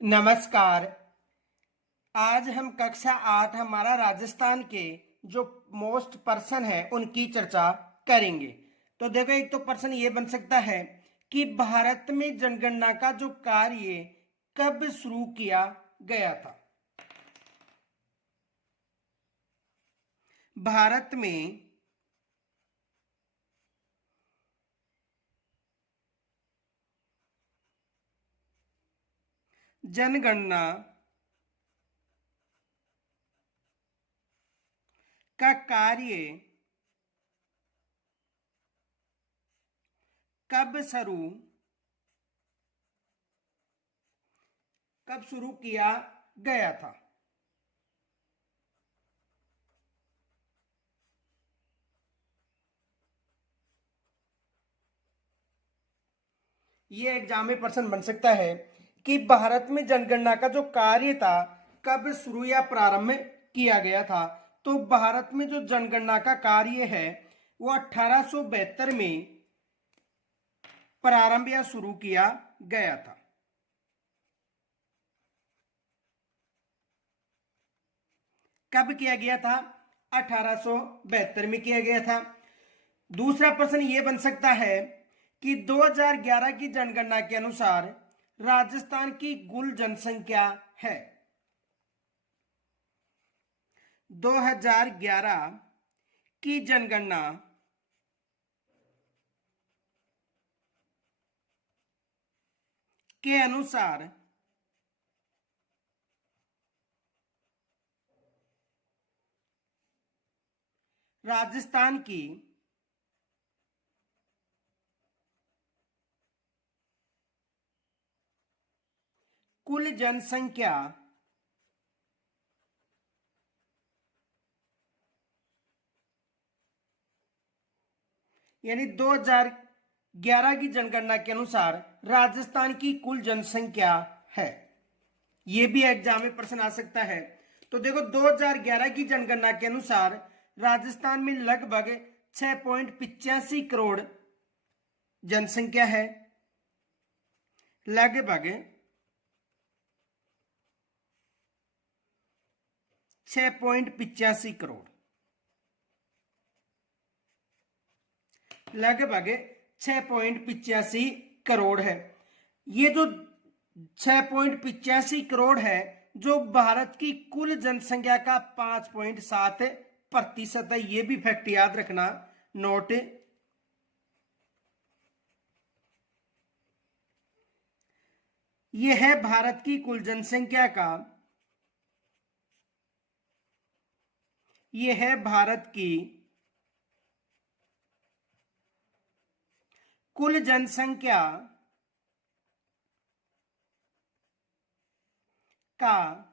नमस्कार। आज हम कक्षा 8 हमारा राजस्थान के जो मोस्ट पर्सन है उनकी चर्चा करेंगे। तो देखो, एक तो प्रश्न ये बन सकता है कि भारत में जनगणना का जो कार्य कब शुरू किया गया था। भारत में जनगणना का कार्य कब शुरू किया गया था। ये एग्जाम में प्रश्न बन सकता है कि भारत में जनगणना का जो कार्य था कब शुरू या प्रारंभ किया गया था। तो भारत में जो जनगणना का कार्य है वो 1872 में प्रारंभ या शुरू किया गया था। कब किया गया था? 1872 में किया गया था। दूसरा प्रश्न ये बन सकता है कि 2011 की जनगणना के अनुसार राजस्थान की कुल जनसंख्या है। 2011 की जनगणना के अनुसार राजस्थान की कुल जनसंख्या यानी 2011 की जनगणना के अनुसार राजस्थान की कुल जनसंख्या है। यह भी एग्जाम में प्रश्न आ सकता है। तो देखो, 2011 की जनगणना के अनुसार राजस्थान में लगभग 6.85 करोड़ जनसंख्या है। लगभग 6.85 करोड़, लगभग 6.85 करोड़ है। ये जो 6.85 करोड़ है जो भारत की कुल जनसंख्या का 5.7% है। ये भी फैक्ट याद रखना, नोट। यह है भारत की कुल जनसंख्या का, यह है भारत की कुल जनसंख्या का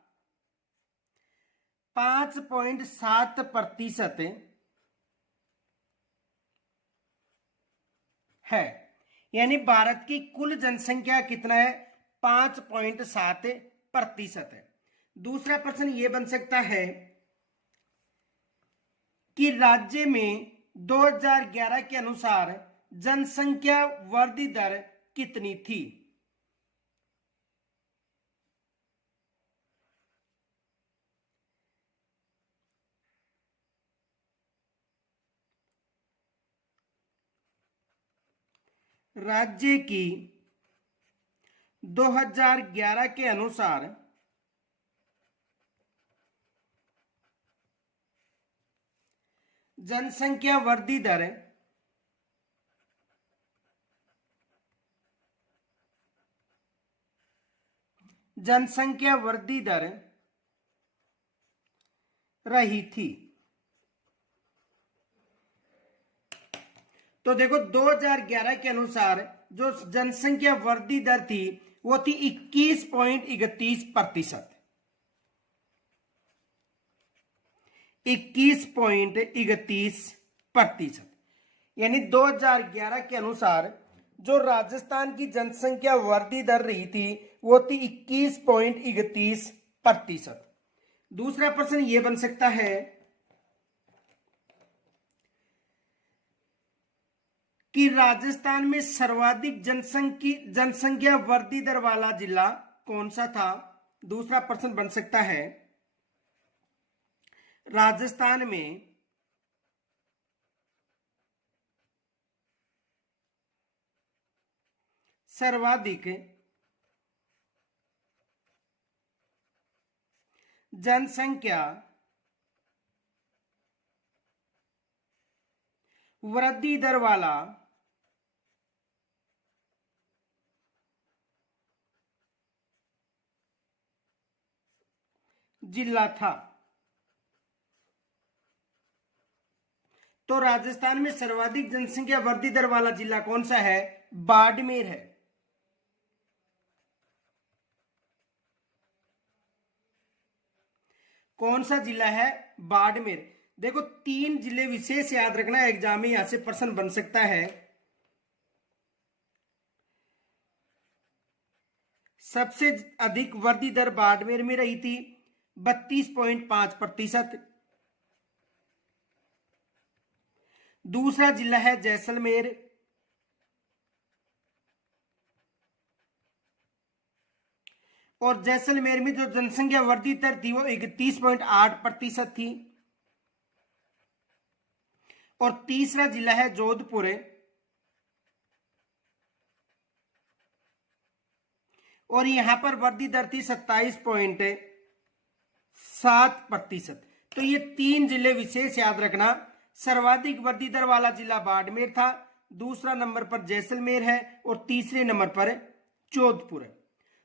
5.7% है। यानी भारत की कुल जनसंख्या कितना है? 5.7% है। दूसरा प्रश्न यह बन सकता है कि राज्य में 2011 के अनुसार जनसंख्या वृद्धि दर कितनी थी। राज्य की 2011 के अनुसार जनसंख्या वृद्धि दर रही थी। तो देखो, 2011 के अनुसार जो जनसंख्या वृद्धि दर थी वो थी 21.31%। 21.31%। यानी 2011 के अनुसार जो राजस्थान की जनसंख्या वृद्धि दर रही थी वो थी 21.31%। दूसरा प्रश्न यह बन सकता है कि राजस्थान में सर्वाधिक जनसंख्या वृद्धि दर वाला जिला कौन सा था? दूसरा प्रश्न बन सकता है, राजस्थान में सर्वाधिक जनसंख्या वृद्धि दर वाला जिला था। तो राजस्थान में सर्वाधिक जनसंख्या वृद्धि दर वाला जिला कौन सा है? बाड़मेर है। कौन सा जिला है? बाड़मेर। देखो 3 जिले विशेष याद रखना, एग्जाम में यहां से प्रश्न बन सकता है। सबसे अधिक वृद्धि दर बाड़मेर में रही थी 32.5%। दूसरा जिला है जैसलमेर, और जैसलमेर में जो जनसंख्या वृद्धि दर थी वो 31.8% थी। और तीसरा जिला है जोधपुर, और यहां पर वृद्धि दर थी 27.7%। तो ये 3 जिले विशेष याद रखना। सर्वाधिक वृद्धि दर वाला जिला बाड़मेर था, दूसरा नंबर पर जैसलमेर है, और तीसरे नंबर पर जोधपुर है।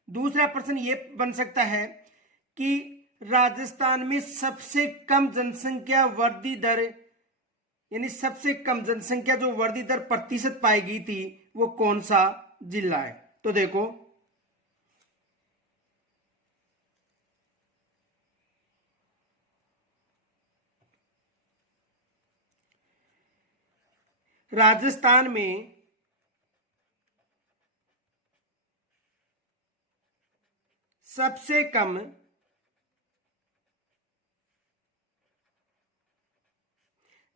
दूसरा प्रश्न ये बन सकता है कि राजस्थान में सबसे कम जनसंख्या वृद्धि दर, यानी सबसे कम जनसंख्या जो वृद्धि दर प्रतिशत पाई गई थी वो कौन सा जिला है? तो देखो राजस्थान में सबसे कम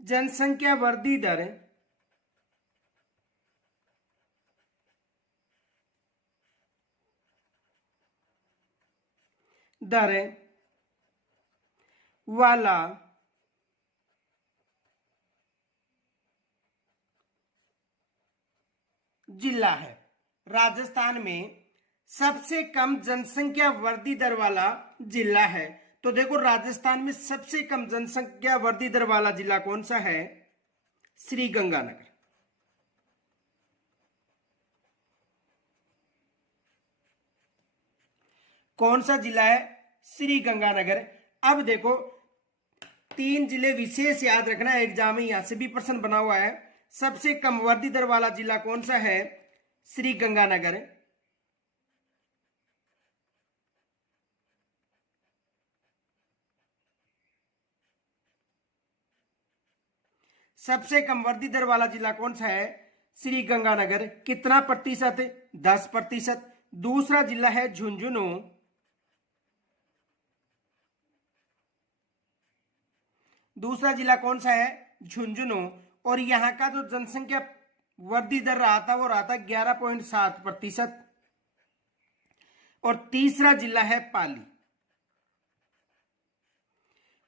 जनसंख्या वृद्धि दर वाला जिला है। राजस्थान में सबसे कम जनसंख्या वृद्धि दर वाला जिला है। तो देखो राजस्थान में सबसे कम जनसंख्या वृद्धि दर वाला जिला कौन सा है? श्री गंगानगर। कौन सा जिला है? श्री गंगानगर। अब देखो 3 जिले विशेष याद रखना, एग्जाम में यहां से भी प्रश्न बना हुआ है। सबसे कम वृद्धि दर वाला जिला कौन सा है? श्री गंगानगर। सबसे कम वृद्धि दर वाला जिला कौन सा है? श्री गंगानगर। कितना प्रतिशत? 10%। दूसरा जिला है झुंझुनू, दूसरा जिला कौन सा है? झुंझुनू। और यहां का जो जनसंख्या वृद्धि दर रहा था वो रहा था 11.7%। और तीसरा जिला है पाली,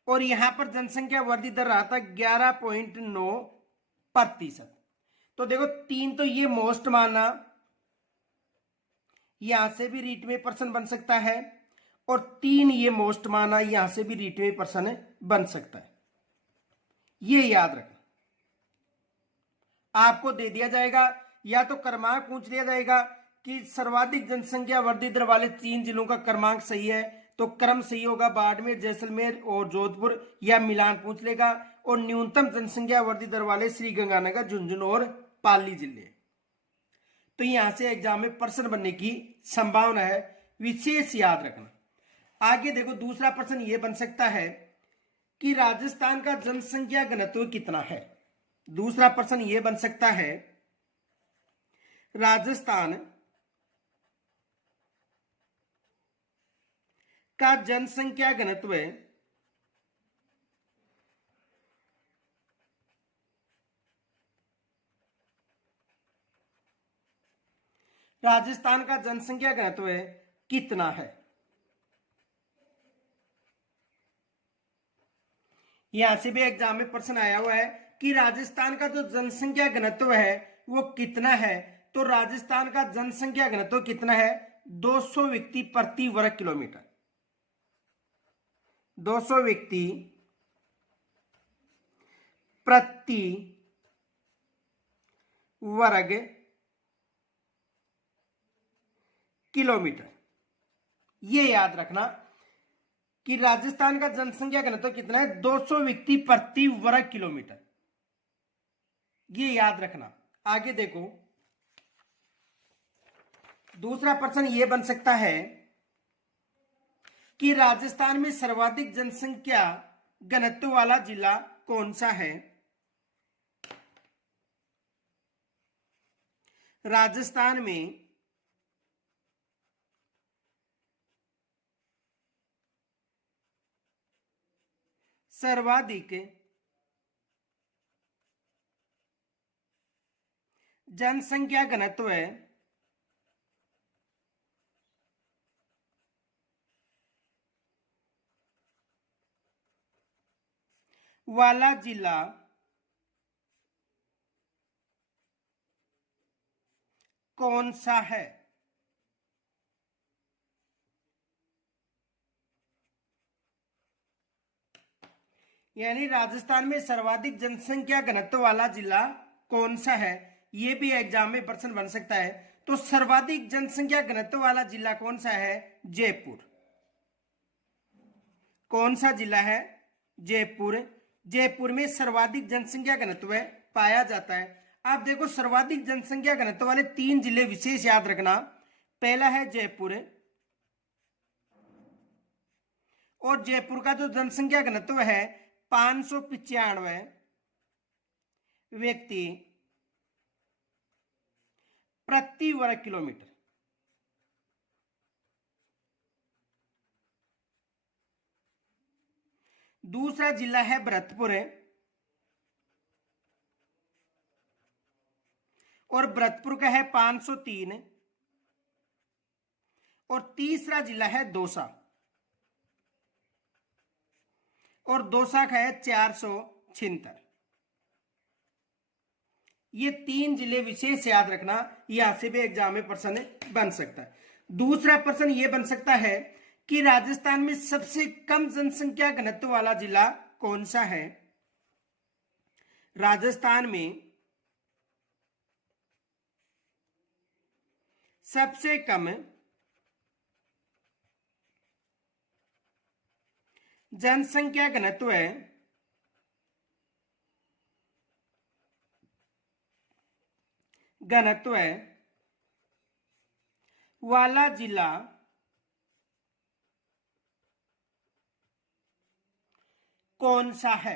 और यहां पर जनसंख्या वृद्धि दर रहा था 11.9%। तो देखो 3 तो ये मोस्ट माना, यहां से भी रीट में प्रश्न बन सकता है, और 3 ये मोस्ट माना, यहां से भी रीट में प्रश्न बन सकता है। ये याद रखना। आपको दे दिया जाएगा या तो क्रमांक पूछ लिया जाएगा कि सर्वाधिक जनसंख्या वृद्धि दर वाले 3 जिलों का क्रमांक सही है, तो क्रम सही होगा बाड़मेर, जैसलमेर और जोधपुर, या मिलान पूछ लेगा। और न्यूनतम जनसंख्या वृद्धि दर वाले श्री गंगानगर, झुंझुनू और पाली जिले। तो यहां से एग्जाम में प्रश्न बनने की संभावना है, विशेष याद रखना। आगे देखो दूसरा प्रश्न यह बन सकता है कि राजस्थान का जनसंख्या घनत्व कितना है? दूसरा प्रश्न यह बन सकता है, राजस्थान का जनसंख्या घनत्व राजस्थान का जनसंख्या घनत्व कितना है। यहां से भी एग्जाम में प्रश्न आया हुआ है कि राजस्थान का जो जनसंख्या घनत्व है वो कितना है। तो राजस्थान का जनसंख्या घनत्व कितना है, 200 व्यक्ति प्रति वर्ग किलोमीटर। 200 व्यक्ति प्रति वर्ग किलोमीटर। ये याद रखना कि राजस्थान का जनसंख्या घनत्व कितना है, 200 व्यक्ति प्रति वर्ग किलोमीटर। ये याद रखना। आगे देखो, दूसरा प्रश्न ये बन सकता है कि राजस्थान में सर्वाधिक जनसंख्या घनत्व वाला जिला कौन सा है। राजस्थान में सर्वाधिक जनसंख्या घनत्व वाला जिला कौन सा है। यानी राजस्थान में सर्वाधिक जनसंख्या घनत्व वाला जिला कौन सा है, यह भी एग्जाम में प्रश्न बन सकता है। तो सर्वाधिक जनसंख्या घनत्व वाला जिला कौन सा है, जयपुर। कौन सा जिला है, जयपुर। जयपुर में सर्वाधिक जनसंख्या घनत्व पाया जाता है। आप देखो, सर्वाधिक जनसंख्या घनत्व वाले 3 जिले विशेष याद रखना। पहला है जयपुर, और जयपुर का जो जनसंख्या घनत्व है 595 व्यक्ति प्रति वर्ग किलोमीटर। दूसरा जिला है भरतपुर, और भरतपुर का है 503, और तीसरा जिला है दौसा, और दौसा का है 476। ये 3 जिले विशेष याद रखना, यहां से भी एग्जाम में प्रश्न बन सकता है। दूसरा प्रश्न ये बन सकता है कि राजस्थान में सबसे कम जनसंख्या घनत्व वाला जिला कौन सा है। राजस्थान में सबसे कम जनसंख्या घनत्व वाला जिला कौन सा है।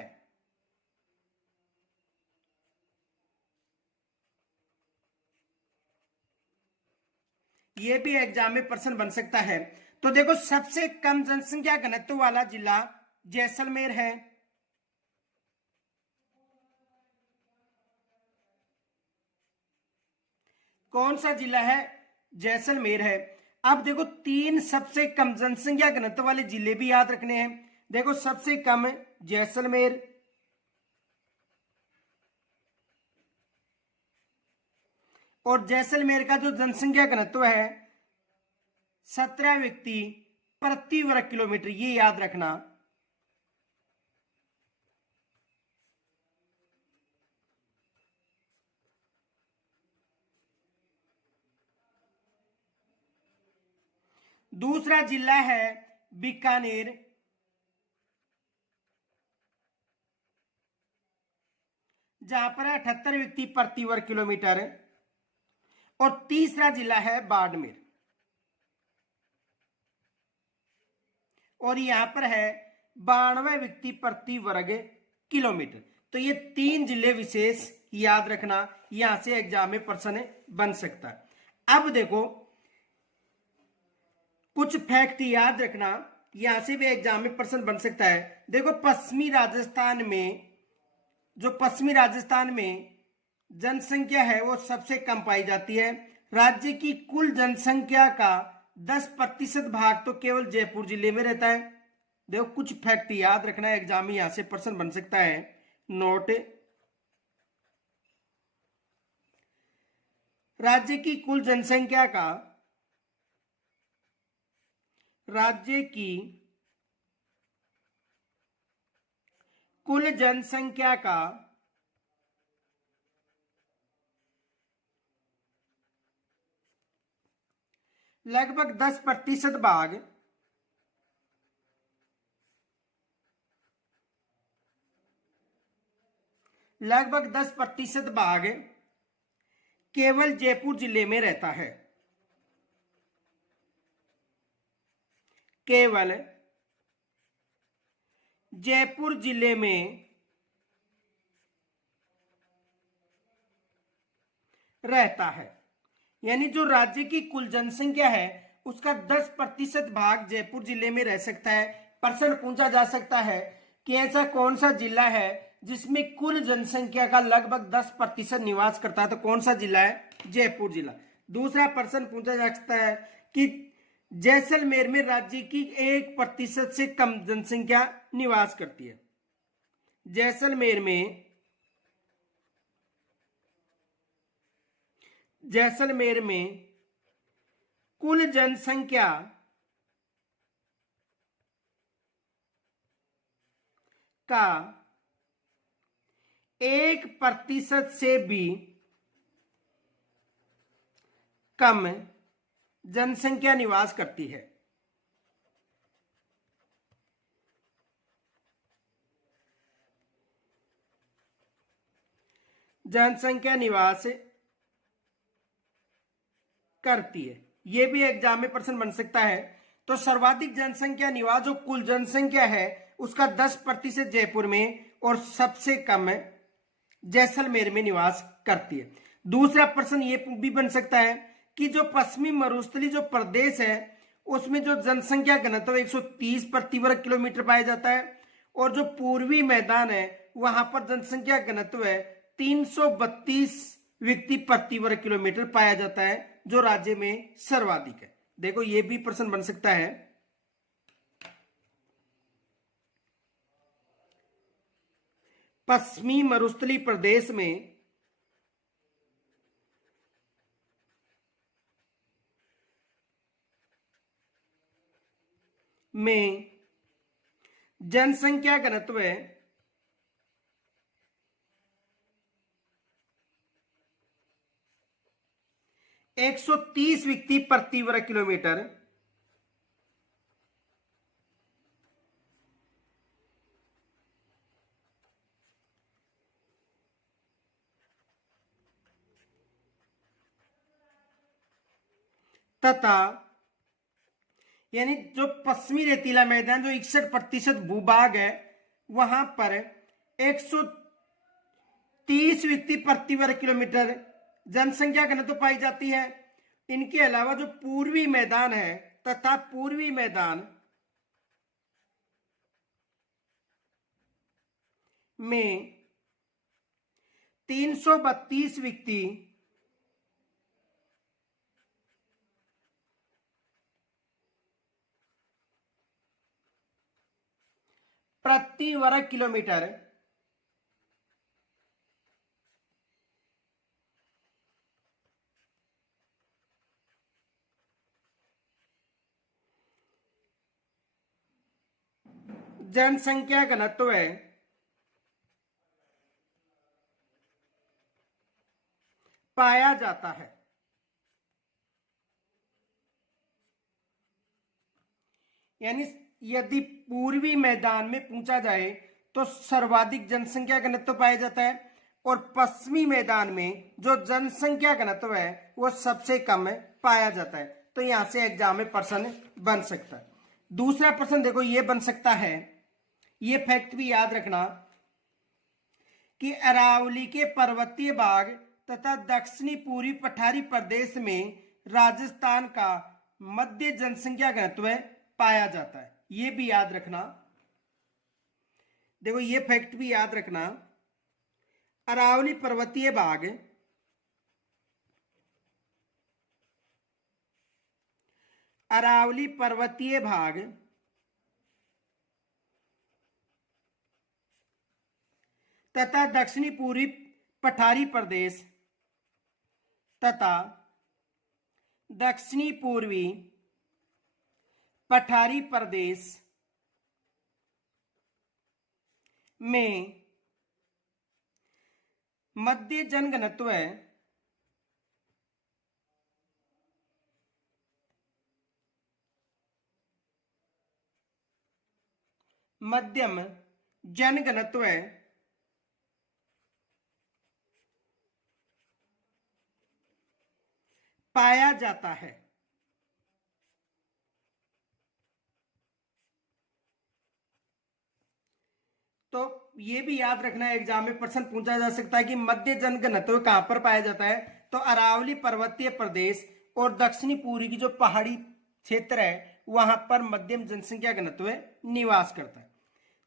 यह भी एग्जाम में प्रश्न बन सकता है। तो देखो, सबसे कम जनसंख्या घनत्व वाला जिला जैसलमेर है। कौन सा जिला है, जैसलमेर है। अब देखो, 3 सबसे कम जनसंख्या घनत्व वाले जिले भी याद रखने हैं। देखो, सबसे कम जैसलमेर, और जैसलमेर का जो जनसंख्या घनत्व है 17 व्यक्ति प्रति वर्ग किलोमीटर, ये याद रखना। दूसरा जिला है बीकानेर, जहां पर 78 व्यक्ति प्रति वर्ग किलोमीटर, और तीसरा जिला है बाड़मेर, और यहां पर है 92 व्यक्ति प्रति वर्ग किलोमीटर। तो ये 3 जिले विशेष याद रखना, यहां से एग्जाम में प्रश्न बन सकता है। अब देखो, कुछ फैक्ट याद रखना, यहां से भी एग्जाम में प्रश्न बन सकता है। देखो, पश्चिमी राजस्थान में जनसंख्या है वो सबसे कम पाई जाती है। राज्य की कुल जनसंख्या का 10% भाग तो केवल जयपुर जिले में रहता है। देखो कुछ फैक्ट याद रखना है, एग्जाम में यहां से प्रश्न बन सकता है। नोट, राज्य की कुल जनसंख्या का, राज्य की कुल जनसंख्या का लगभग 10% भाग केवल जयपुर जिले में रहता है। केवल जयपुर जिले में रहता है। यानी जो राज्य की कुल जनसंख्या है उसका 10% भाग जयपुर जिले में रह सकता है। प्रश्न पूछा जा सकता है कि ऐसा कौन सा जिला है जिसमें कुल जनसंख्या का लगभग 10% निवास करता है, तो कौन सा जिला है? जयपुर जिला। दूसरा प्रश्न पूछा जा सकता है कि जैसलमेर में राज्य की 1% से कम जनसंख्या निवास करती है। जैसलमेर में कुल जनसंख्या का 1% से भी कम जनसंख्या निवास करती है। जनसंख्या निवास करती है, यह भी एग्जाम में प्रश्न बन सकता है। तो सर्वाधिक जनसंख्या निवास जो कुल जनसंख्या है उसका 10% जयपुर में और सबसे कम जैसलमेर में निवास करती है। दूसरा प्रश्न ये भी बन सकता है कि जो पश्चिमी मरुस्थली जो प्रदेश है उसमें जो जनसंख्या घनत्व 130 प्रति वर्ग किलोमीटर पाया जाता है, और जो पूर्वी मैदान है वहां पर जनसंख्या घनत्व है 332 व्यक्ति प्रति वर्ग किलोमीटर पाया जाता है, जो राज्य में सर्वाधिक है। देखो ये भी प्रश्न बन सकता है। पश्चिमी मरुस्थली प्रदेश में जनसंख्या घनत्व है 130 व्यक्ति प्रति वर्ग किलोमीटर तथा यानी जो पश्चिमी रेतीला मैदान जो 61% भूभाग है वहां पर 130 व्यक्ति प्रति वर्ग किलोमीटर जनसंख्या घनत्व पाई जाती है। इनके अलावा जो पूर्वी मैदान है तथा पूर्वी मैदान में 332 व्यक्ति प्रति वर्ग किलोमीटर जनसंख्या घनत्व है पाया जाता है। यानी यदि पूर्वी मैदान में पूछा जाए तो सर्वाधिक जनसंख्या घनत्व पाया जाता है, और पश्चिमी मैदान में जो जनसंख्या घनत्व है वो सबसे कम पाया जाता है। तो यहां से एग्जाम में प्रश्न बन सकता है। दूसरा प्रश्न देखो ये बन सकता है, ये फैक्ट भी याद रखना कि अरावली के पर्वतीय भाग तथा दक्षिणी पूर्वी पठारी प्रदेश में राजस्थान का मध्य जनसंख्या घनत्व पाया जाता है। ये भी याद रखना। देखो ये फैक्ट भी याद रखना, अरावली पर्वतीय भाग अरावली पर्वतीय भाग तथा दक्षिणी पूर्वी पठारी प्रदेश तथा दक्षिणी पूर्वी पठारी प्रदेश में मध्य जनघनत्व मध्यम जनघनत्व पाया जाता है। तो ये भी याद रखना, एग्जाम में प्रश्न पूछा जा सकता है कि मध्य जनघनत्व कहां पर पाया जाता है, तो अरावली पर्वतीय प्रदेश और दक्षिणी पूर्वी की जो पहाड़ी क्षेत्र है वहां पर मध्यम जनसंख्या घनत्व निवास करता है।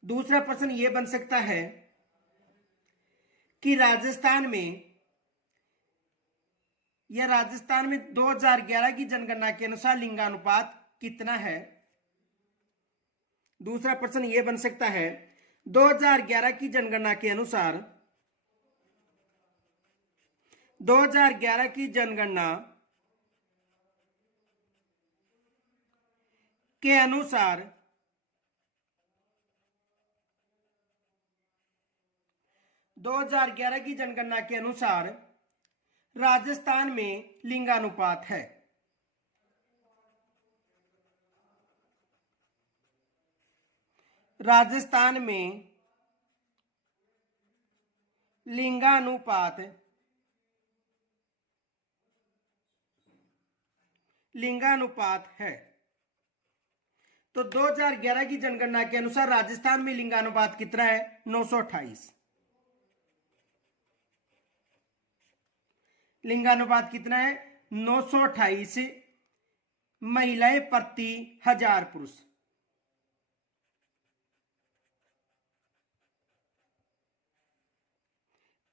दूसरा प्रश्न यह बन सकता है कि राजस्थान में 2011 की जनगणना के अनुसार लिंगानुपात कितना है। दूसरा प्रश्न यह बन सकता है 2011 की जनगणना के अनुसार 2011 की जनगणना के अनुसार राजस्थान में लिंगानुपात है। राजस्थान में लिंगानुपात है। तो 2011 की जनगणना के अनुसार राजस्थान में लिंगानुपात कितना है, 928। लिंगानुपात कितना है, 928 महिलाएं प्रति 1000 पुरुष।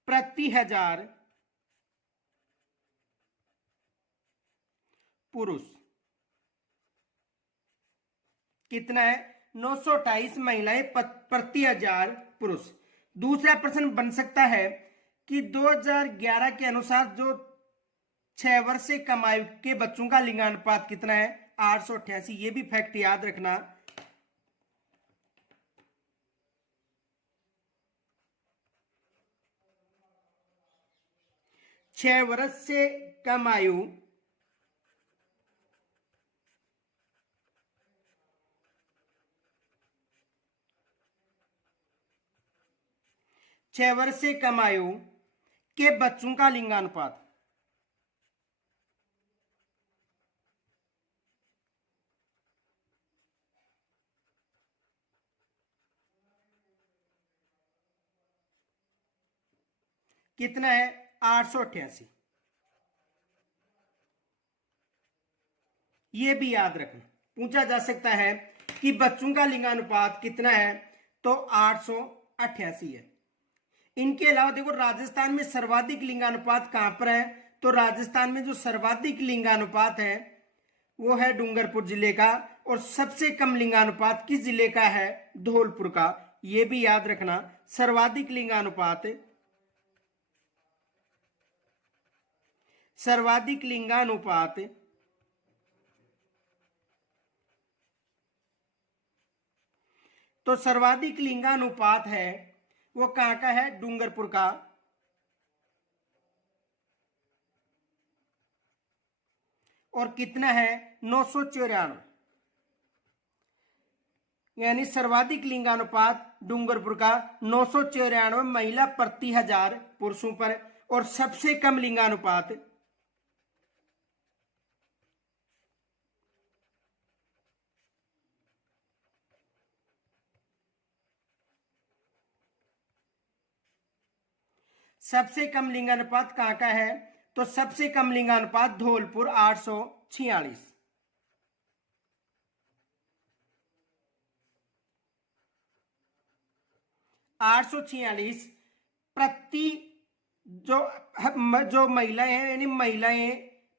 प्रति 1000 पुरुष कितना है, 928 महिलाएं प्रति 1000 पुरुष। दूसरा प्रश्न बन सकता है कि 2011 के अनुसार जो 6 वर्ष से कम आयु के बच्चों का लिंगानुपात कितना है, 888। ये भी फैक्ट याद रखना। छह वर्ष से कम आयु के बच्चों का लिंगानुपात कितना है, 888। ये भी याद रखना, पूछा जा सकता है कि बच्चों का लिंगानुपात कितना है, तो 888 है। इनके अलावा देखो राजस्थान में सर्वाधिक लिंगानुपात कहां पर है, तो राजस्थान में जो सर्वाधिक लिंगानुपात है वो है डूंगरपुर जिले का, और सबसे कम लिंगानुपात किस जिले का है, धौलपुर का। यह भी याद रखना, सर्वाधिक लिंगानुपात तो सर्वाधिक लिंगानुपात है वो कहां का है, डूंगरपुर का। और कितना है, 994। यानी सर्वाधिक लिंगानुपात डूंगरपुर का 994 महिला प्रति 1000 पुरुषों पर, और सबसे कम लिंगानुपात कहां का है, तो सबसे कम लिंगानुपात धौलपुर 846। प्रति जो महिलाएं हैं, यानी महिलाएं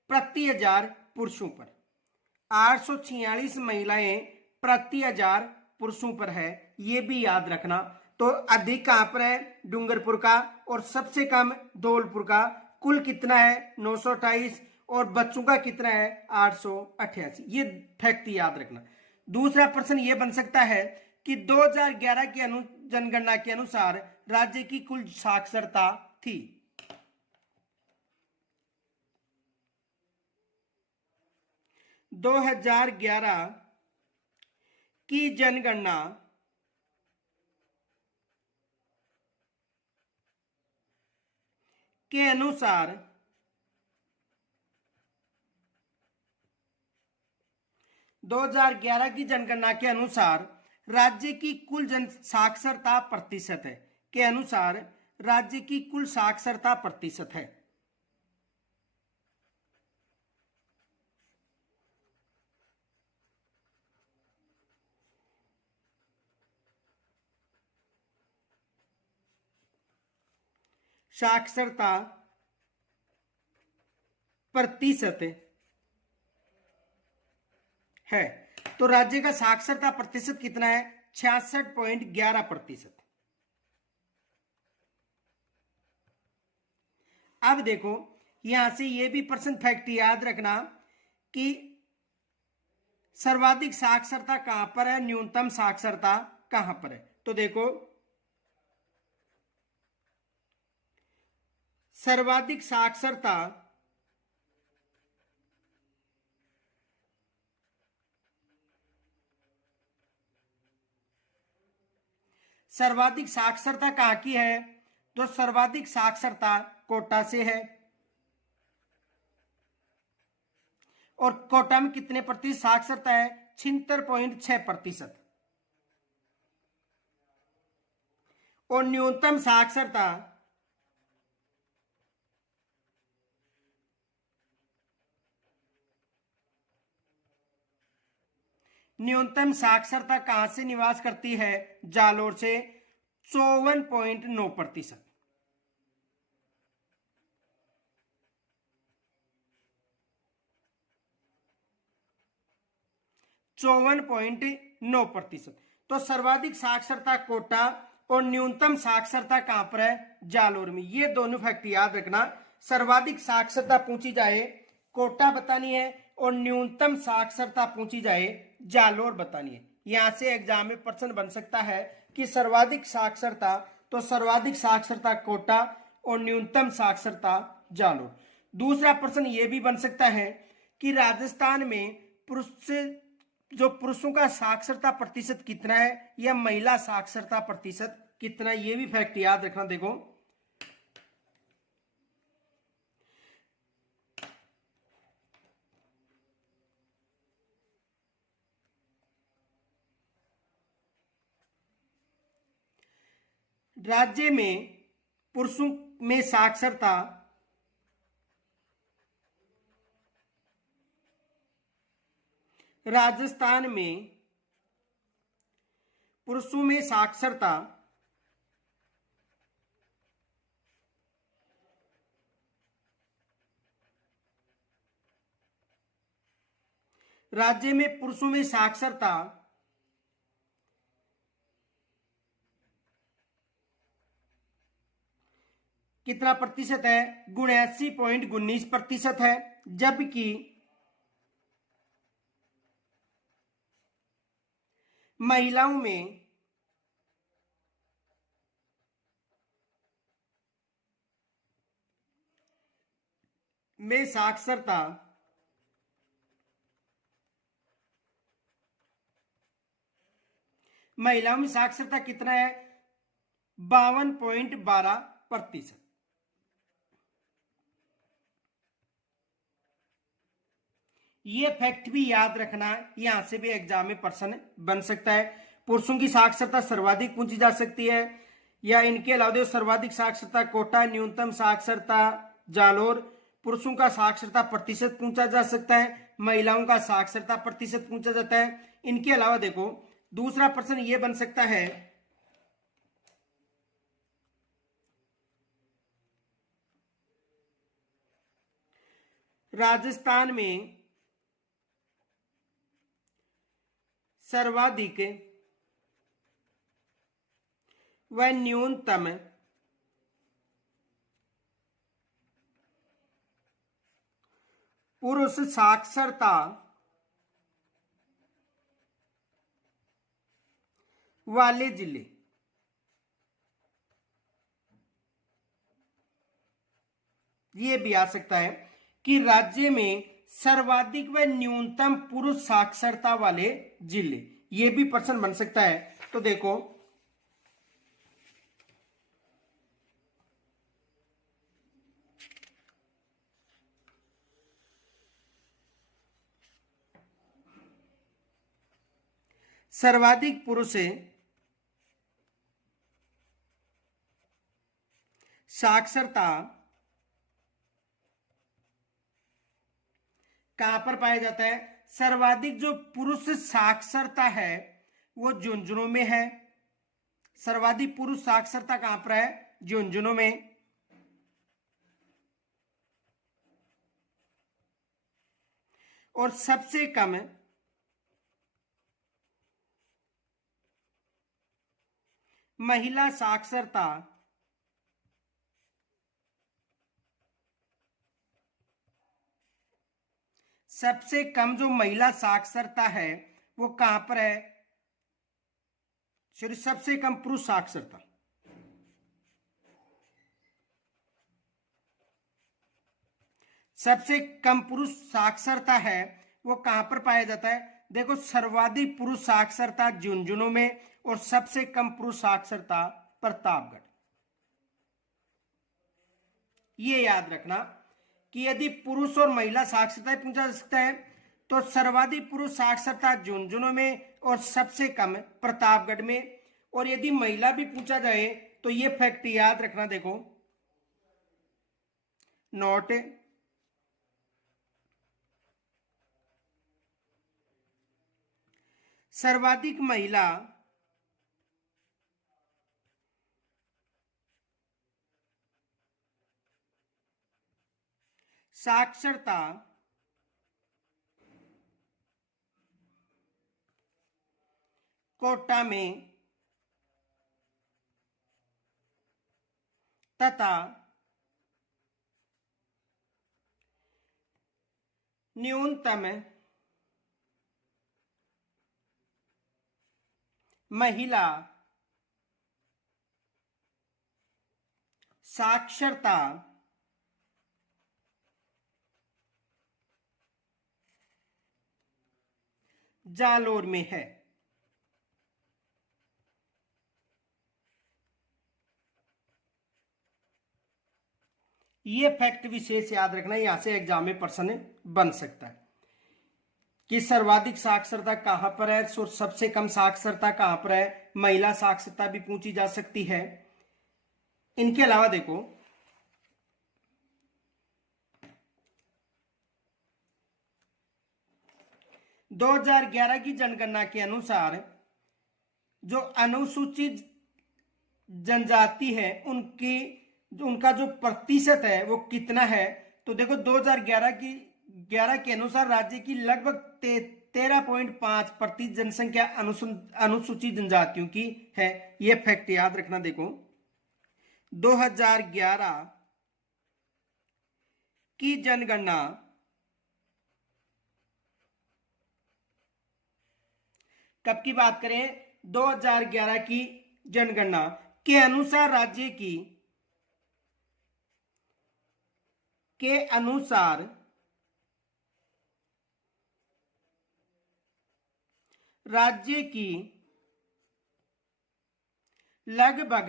प्रति 1000 पुरुषों पर 846 महिलाएं प्रति 1000 पुरुषों पर है, ये भी याद रखना। तो अधिक कहां पर है? डूंगरपुर का, और सबसे कम धौलपुर का। कुल कितना है? 928, और बच्चों का कितना है? 888। ये फैक्ट याद रखना। दूसरा प्रश्न ये बन सकता है कि 2011 की जनगणना के अनुसार राज्य की कुल साक्षरता थी। 2011 की जनगणना के अनुसार 2011 की जनगणना के अनुसार राज्य की कुल जन साक्षरता प्रतिशत है, के अनुसार राज्य की कुल साक्षरता प्रतिशत है। साक्षरता प्रतिशत है, तो राज्य का साक्षरता प्रतिशत कितना है? 66.11%। अब देखो यहां से ये भी प्रश्न फैक्ट याद रखना कि सर्वाधिक साक्षरता कहां पर है, न्यूनतम साक्षरता कहां पर है। तो देखो सर्वाधिक साक्षरता कहां की है? तो सर्वाधिक साक्षरता कोटा से है। और कोटा में कितने प्रतिशत साक्षरता है? 76.6%। और न्यूनतम साक्षरता कहां से निवास करती है? जालोर से, 54.9%। 54.9%। तो सर्वाधिक साक्षरता कोटा और न्यूनतम साक्षरता कहां पर है? जालोर में। ये दोनों फैक्ट याद रखना। सर्वाधिक साक्षरता पूछी जाए कोटा बतानी है, और न्यूनतम साक्षरता पूछी जाए जालोर बतानी है। यहां से एग्जाम में प्रश्न बन सकता है कि सर्वाधिक साक्षरता, तो सर्वाधिक साक्षरता कोटा और न्यूनतम साक्षरता जालोर। दूसरा प्रश्न यह भी बन सकता है कि राजस्थान में पुरुषों का साक्षरता प्रतिशत कितना है, या महिला साक्षरता प्रतिशत कितना है, यह भी फैक्ट याद रखना। देखो राज्य में पुरुषों में साक्षरता राजस्थान में पुरुषों में साक्षरता राज्य में पुरुषों में साक्षरता कितना प्रतिशत है? 79.19% है। जबकि महिलाओं में साक्षरता कितना है? 52.12%। ये फैक्ट भी याद रखना है, यहां से भी एग्जाम में प्रश्न बन सकता है। पुरुषों की साक्षरता सर्वाधिक पूछी जा सकती है, या इनके अलावा सर्वाधिक साक्षरता कोटा, न्यूनतम साक्षरता जालोर। पुरुषों का साक्षरता प्रतिशत पूछा जा सकता है, महिलाओं का साक्षरता प्रतिशत पूछा जाता है। इनके अलावा देखो दूसरा प्रश्न यह बन सकता है राजस्थान में सर्वाधिक व न्यूनतम पुरुष साक्षरता वाले जिले। ये भी आ सकता है कि राज्य में सर्वाधिक व न्यूनतम पुरुष साक्षरता वाले जिले, ये भी प्रश्न बन सकता है। तो देखो सर्वाधिक पुरुष साक्षरता कहां पर पाया जाता है? सर्वाधिक जो पुरुष साक्षरता है वो झुंझुनू में है। सर्वाधिक पुरुष साक्षरता कहां पर है? झुंझुनू में। और सबसे कम महिला साक्षरता सबसे कम जो महिला साक्षरता है वो कहां पर है? सॉरी, सबसे कम पुरुष साक्षरता सबसे कम पुरुष साक्षरता है वो कहां पर पाया जाता है? देखो, सर्वाधिक पुरुष साक्षरता झुंझुनू में और सबसे कम पुरुष साक्षरता प्रतापगढ़। ये याद रखना कि यदि पुरुष और महिला साक्षरता पूछा जा सकता है तो सर्वाधिक पुरुष साक्षरता झुंझुनू में और सबसे कम प्रतापगढ़ में। और यदि महिला भी पूछा जाए तो ये फैक्ट याद रखना। देखो, नोट सर्वाधिक महिला साक्षरता कोटा में तथा न्यूनतम महिला साक्षरता जालोर में है। ये फैक्ट विशेष याद रखना, यहां से एग्जाम में प्रश्न बन सकता है कि सर्वाधिक साक्षरता कहां पर है और सबसे कम साक्षरता कहां पर है। महिला साक्षरता भी पूछी जा सकती है। इनके अलावा देखो, दो 2011 की जनगणना के अनुसार जो अनुसूचित जनजाति है उनका जो प्रतिशत है वो कितना है? तो देखो, 2011 के अनुसार राज्य की लगभग 13.5% जनसंख्या अनुसूचित जनजातियों की है। यह फैक्ट याद रखना। देखो, 2011 की जनगणना कब की बात करें? 2011 की जनगणना के अनुसार राज्य की लगभग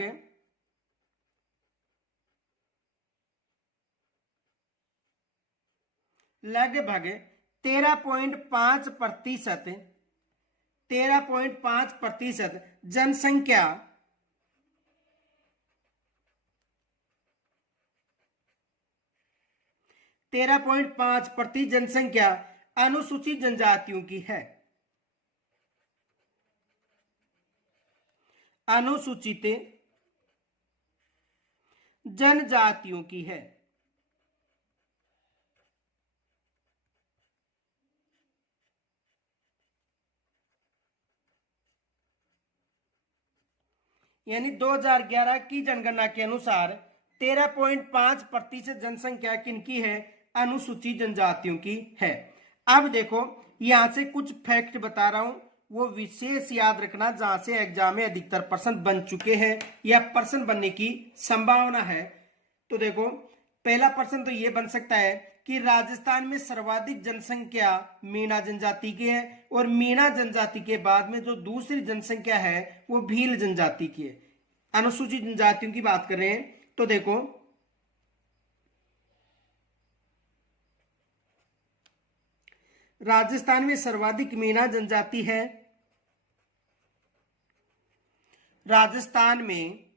13.5% जनसंख्या अनुसूचित जनजातियों की है। अनुसूचित जनजातियों की है। यानी 2011 की जनगणना के अनुसार 13.5% जनसंख्या किनकी है? अनुसूचित जनजातियों की है। अब देखो यहां से कुछ फैक्ट बता रहा हूं, वो विशेष याद रखना जहां से एग्जाम में अधिकतर प्रश्न बन चुके हैं या प्रश्न बनने की संभावना है। तो देखो पहला प्रश्न तो ये बन सकता है कि राजस्थान में सर्वाधिक जनसंख्या मीणा जनजाति की है, और मीणा जनजाति के बाद में जो दूसरी जनसंख्या है वो भील जनजाति की है। अनुसूचित जनजातियों की बात कर रहे हैं तो देखो राजस्थान में सर्वाधिक मीणा जनजाति है। राजस्थान में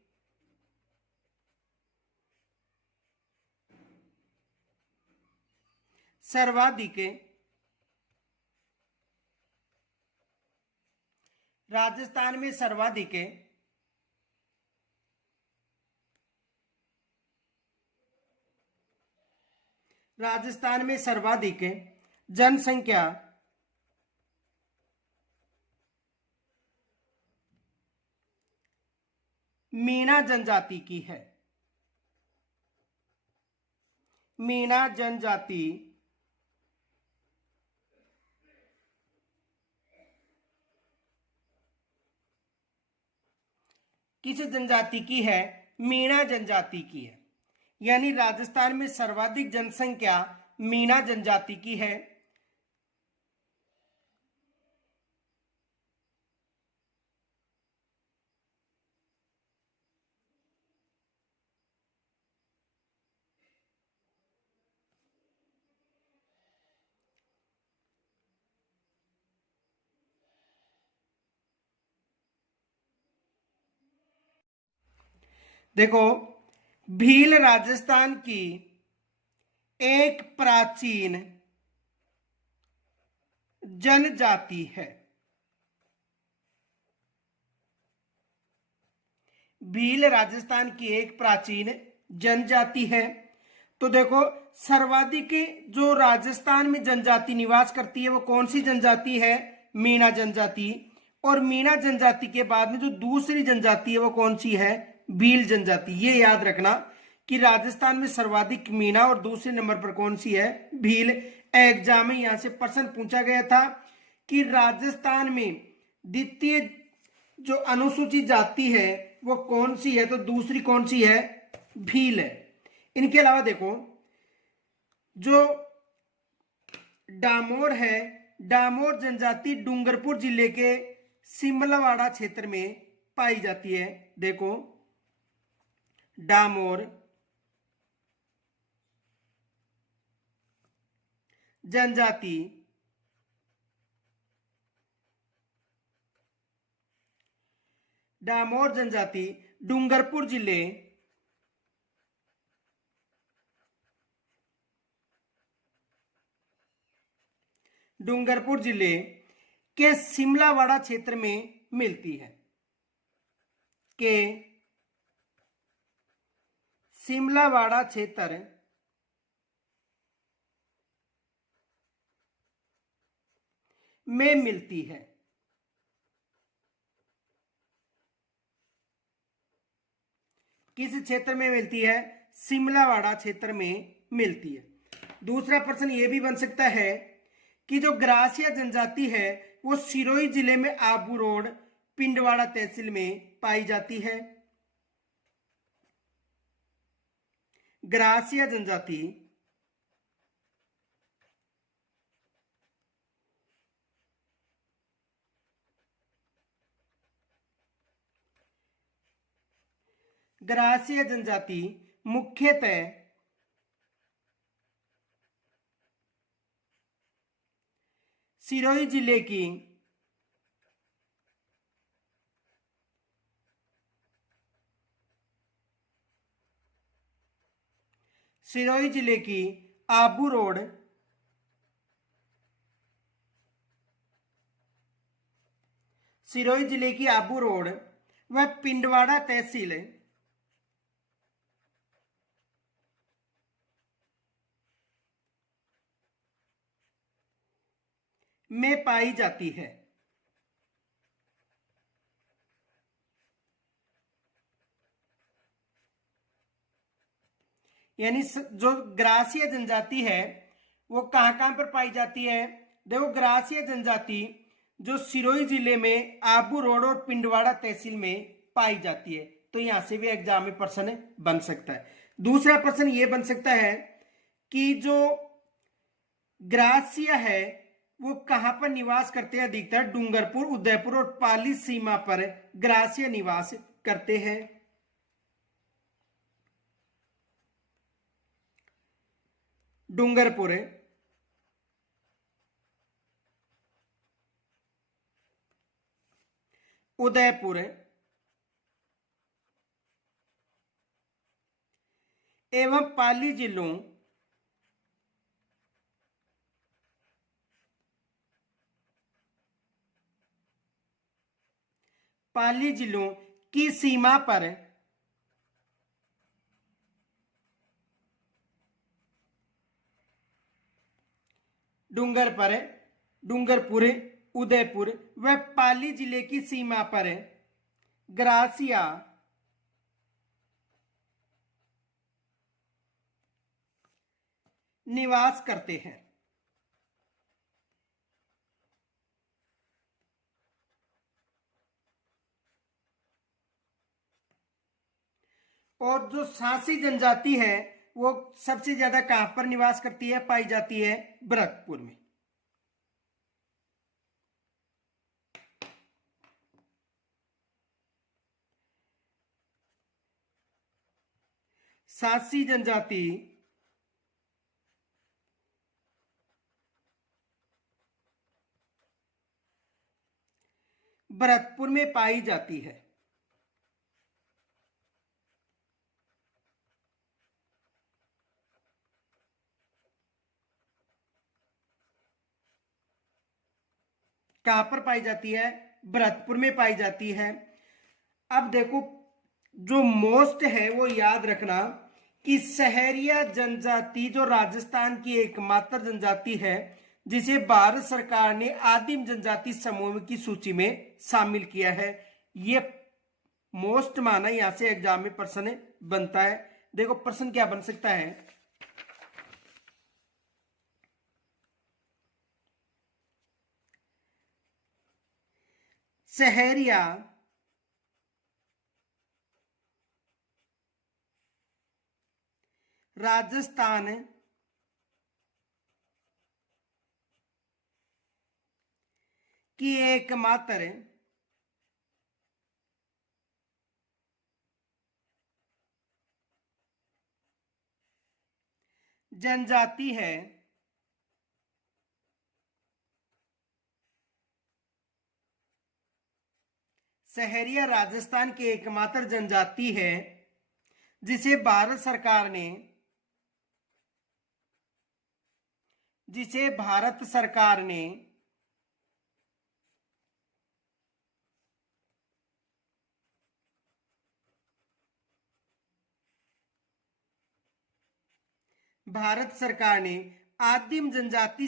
सर्वाधिक राजस्थान में सर्वाधिक राजस्थान में सर्वाधिक जनसंख्या मीणा जनजाति की है। मीणा जनजाति किस जनजाति की है? मीणा जनजाति की है। यानी राजस्थान में सर्वाधिक जनसंख्या मीणा जनजाति की है। देखो भील राजस्थान की एक प्राचीन जनजाति है। भील राजस्थान की एक प्राचीन जनजाति है। तो देखो सर्वाधिक जो राजस्थान में जनजाति निवास करती है वो कौन सी जनजाति है? मीणा जनजाति। और मीणा जनजाति के बाद में जो दूसरी जनजाति है वो कौन सी है? भील जनजाति। ये याद रखना कि राजस्थान में सर्वाधिक मीणा और दूसरे नंबर पर कौन सी है? भील। एग्जाम में यहां से प्रश्न पूछा गया था कि राजस्थान में द्वितीय जो अनुसूचित जाति है वो कौन सी है? तो दूसरी कौन सी है? भील है। इनके अलावा देखो जो डामोर है, डामोर जनजाति डूंगरपुर जिले के सिमलवाड़ा क्षेत्र में पाई जाती है। देखो डामोर जनजाति डामोर जनजाति डूंगरपुर जिले के सिमलावाड़ा क्षेत्र में मिलती है। के सिमलावाड़ा क्षेत्र में मिलती है। किस क्षेत्र में मिलती है? सिमलावाड़ा क्षेत्र में मिलती है। दूसरा प्रश्न यह भी बन सकता है कि जो ग्रासिया जनजाति है वो सिरोही जिले में आबू रोड पिंडवाड़ा तहसील में पाई जाती है। ग्रासिया जनजाति ग्रासिया जनजाति मुख्यतः सिरोही जिले की आबू रोड व पिंडवाड़ा तहसील में पाई जाती है। यानी जो ग्रासीय जनजाति है वो कहां कहां पर पाई जाती है? देखो, ग्रासीय जनजाति जो सिरोही जिले में आबू रोड और पिंडवाड़ा तहसील में पाई जाती है। तो यहां से भी एग्जाम में प्रश्न बन सकता है। दूसरा प्रश्न यह बन सकता है कि जो ग्रासीय है वो कहां पर निवास करते हैं? अधिकतर डूंगरपुर, उदयपुर और पाली सीमा पर ग्रासीय निवास करते हैं। डूंगरपुर, उदयपुर एवं पाली जिलों की सीमा पर डूंगरपुर, उदयपुर व पाली जिले की सीमा पर ग्रासिया निवास करते हैं। और जो सांसी जनजाति है वो सबसे ज्यादा कहां पर निवास करती है, पाई जाती है? भरतपुर में। सांसी जनजाति भरतपुर में पाई जाती है। कहां पर पाई जाती है? भरतपुर में पाई जाती है। अब देखो, जो मोस्ट है वो याद रखना कि सहरिया जनजाति जो राजस्थान की एकमात्र जनजाति है जिसे भारत सरकार ने आदिम जनजाति समूह की सूची में शामिल किया है। ये मोस्ट माना, यहां से एग्जाम में प्रश्न बनता है। देखो प्रश्न क्या बन सकता है? सहरिया राजस्थान की एकमात्र जनजाति है सहरिया राजस्थान की एकमात्र जनजाति है जिसे भारत सरकार ने आदिम जनजाति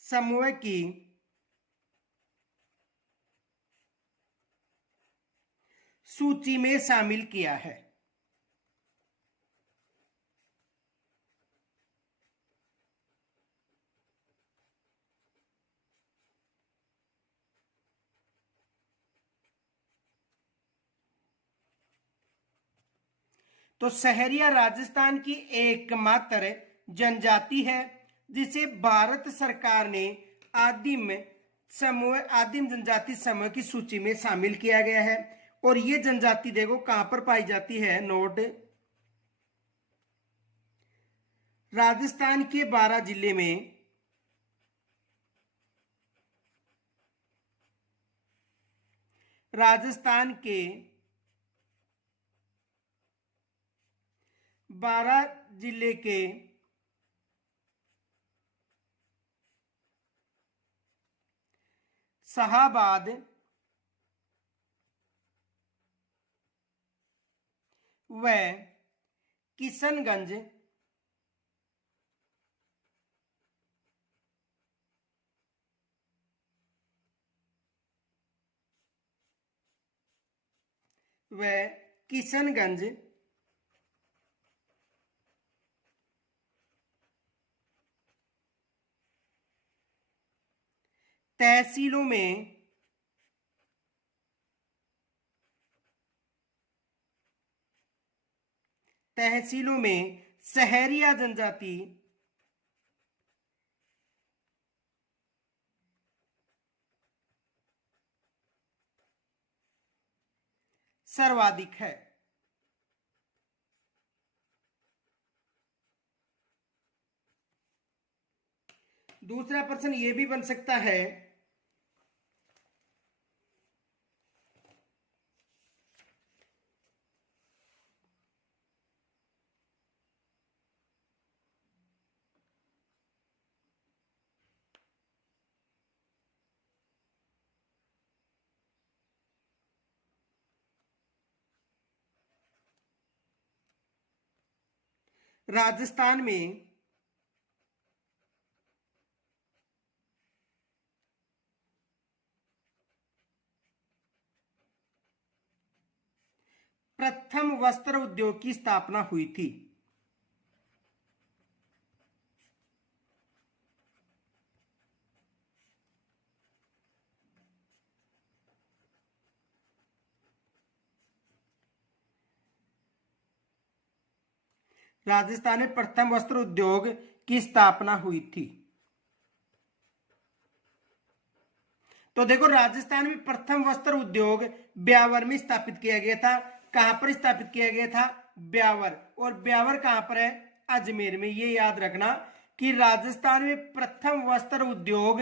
समूह की सूची में शामिल किया है। तो सहरिया राजस्थान की एकमात्र जनजाति है जिसे भारत सरकार ने आदिम जनजाति समूह की सूची में शामिल किया गया है। और ये जनजाति देखो कहां पर पाई जाती है? नोट, राजस्थान के 12 जिले में राजस्थान के 12 जिले के शाहाबाद व किशनगंज व किशनगंज तहसीलों में सहरिया जनजाति सर्वाधिक है। दूसरा प्रश्न यह भी बन सकता है, राजस्थान में प्रथम वस्त्र उद्योग की स्थापना हुई थी। राजस्थान में प्रथम वस्त्र उद्योग की स्थापना हुई थी। तो देखो, राजस्थान में प्रथम वस्त्र उद्योग ब्यावर में स्थापित किया गया था। कहां पर स्थापित किया गया था? ब्यावर। और ब्यावर कहां पर है? अजमेर में। ये याद रखना कि राजस्थान में प्रथम वस्त्र उद्योग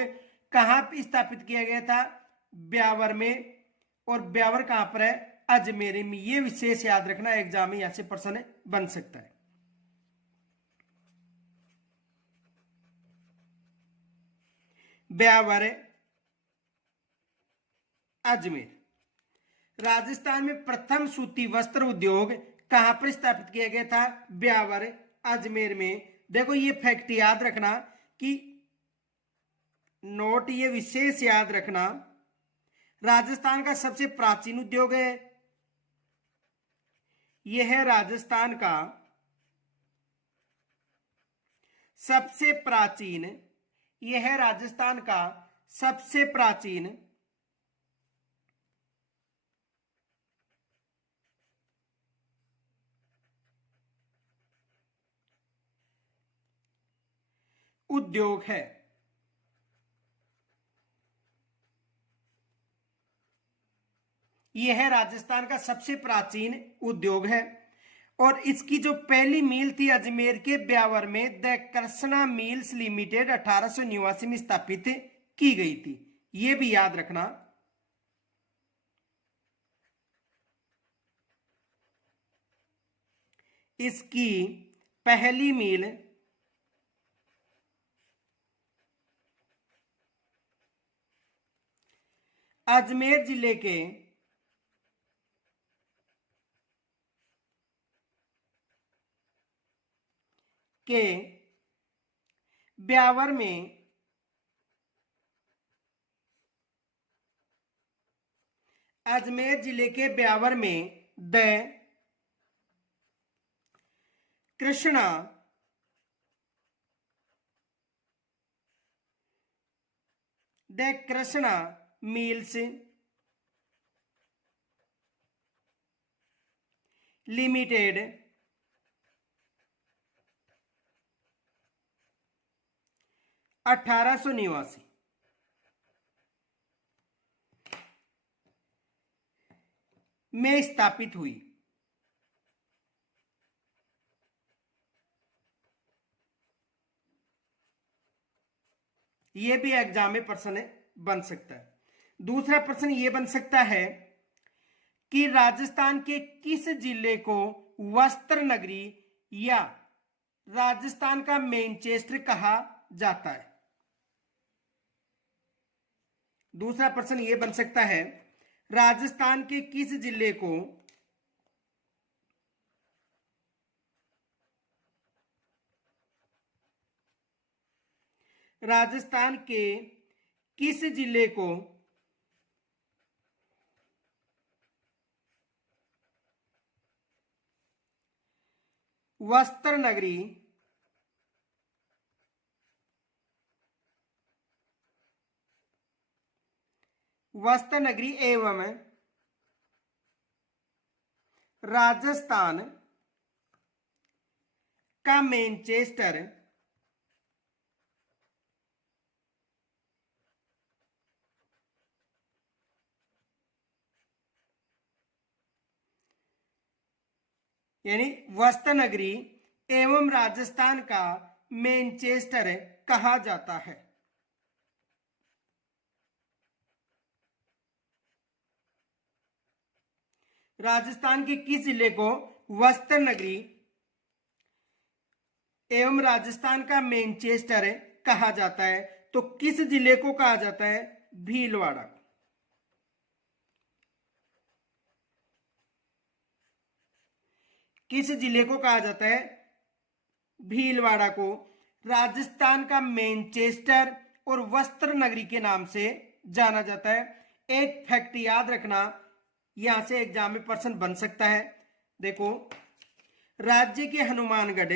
कहां पर स्थापित किया गया था? ब्यावर में। और ब्यावर कहां पर है? अजमेर में। ये विशेष याद रखना, एग्जाम में यहां से प्रश्न बन सकता है। ब्यावर, अजमेर। राजस्थान में प्रथम सूती वस्त्र उद्योग कहां पर स्थापित किया गया था? ब्यावर, अजमेर में। देखो, ये फैक्ट याद रखना कि नोट, ये विशेष याद रखना, राजस्थान का सबसे प्राचीन उद्योग है। यह है राजस्थान का सबसे प्राचीन, यह है राजस्थान का सबसे प्राचीन उद्योग है। यह है राजस्थान का सबसे प्राचीन उद्योग है। और इसकी जो पहली मिल थी अजमेर के ब्यावर में, द कृष्णा मिल्स लिमिटेड 1889 में स्थापित की गई थी। यह भी याद रखना। इसकी पहली मिल अजमेर जिले के ब्यावर में अजमेर जिले के ब्यावर में द कृष्णा मिल्स लिमिटेड 1889 में स्थापित हुई। यह भी एग्जाम में प्रश्न बन सकता है। दूसरा प्रश्न यह बन सकता है कि राजस्थान के किस जिले को वस्त्र नगरी या राजस्थान का मैनचेस्टर कहा जाता है? दूसरा प्रश्न यह बन सकता है, राजस्थान के किस जिले को राजस्थान के किस जिले को वस्त्र नगरी एवं राजस्थान का मैनचेस्टर यानी वस्त्र नगरी एवं राजस्थान का मैनचेस्टर कहा जाता है। राजस्थान के किस जिले को वस्त्र नगरी एवं राजस्थान का मैनचेस्टर कहा जाता है? तो किस जिले को कहा जाता है? भीलवाड़ा। किस जिले को कहा जाता है? भीलवाड़ा को राजस्थान का मैनचेस्टर और वस्त्र नगरी के नाम से जाना जाता है। एक फैक्ट याद रखना, यहां से एग्जाम में प्रश्न बन सकता है। देखो, राज्य के हनुमानगढ़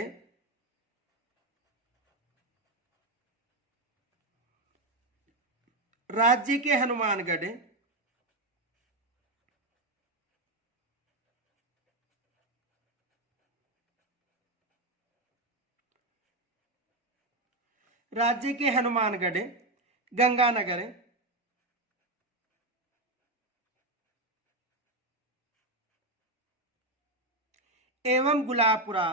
गंगानगर एवं गुलाबपुरा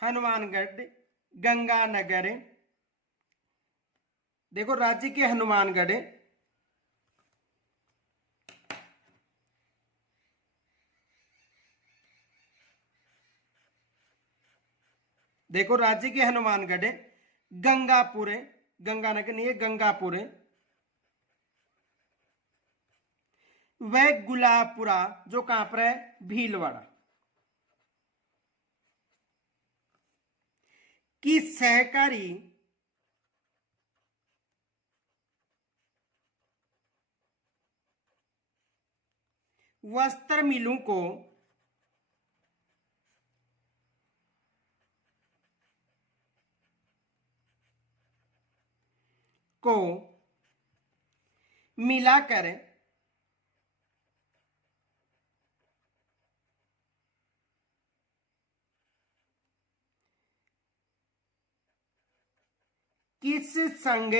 हनुमानगढ़ गंगानगर। देखो, राज्य के हनुमानगढ़ गंगापुर, गंगानगर नहीं है, गंगापुर वह गुलाबपुरा जो कहां पर है? भीलवाड़ा की सहकारी वस्त्र मिलों को मिलाकर किस संघ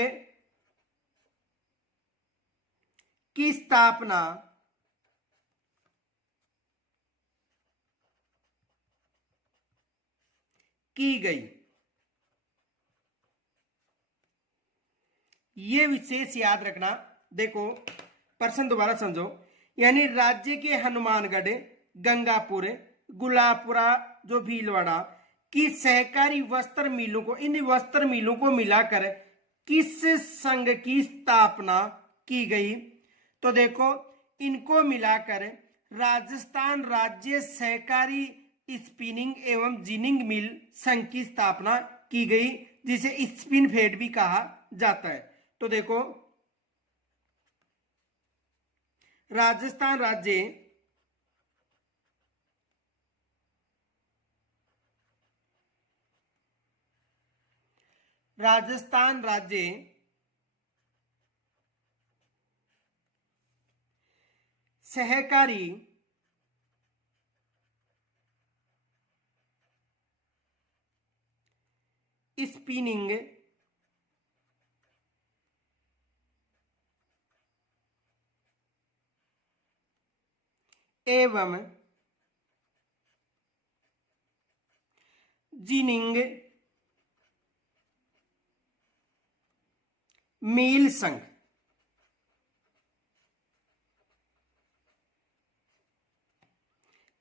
की स्थापना की गई? ये विशेष याद रखना। देखो, प्रश्न दोबारा समझो। यानी राज्य के हनुमानगढ़, गंगापुर, गुलाबपुरा जो भीलवाड़ा की सहकारी वस्त्र मिलों को, इन वस्त्र मिलों को मिलाकर किस संघ की स्थापना की गई? तो देखो, इनको मिलाकर राजस्थान राज्य सहकारी स्पिनिंग एवं जिनिंग मिल संघ की स्थापना की गई, जिसे स्पिन फेड भी कहा जाता है। तो देखो, राजस्थान राज्य सहकारी स्पिनिंग एवं जिनिंग मील संघ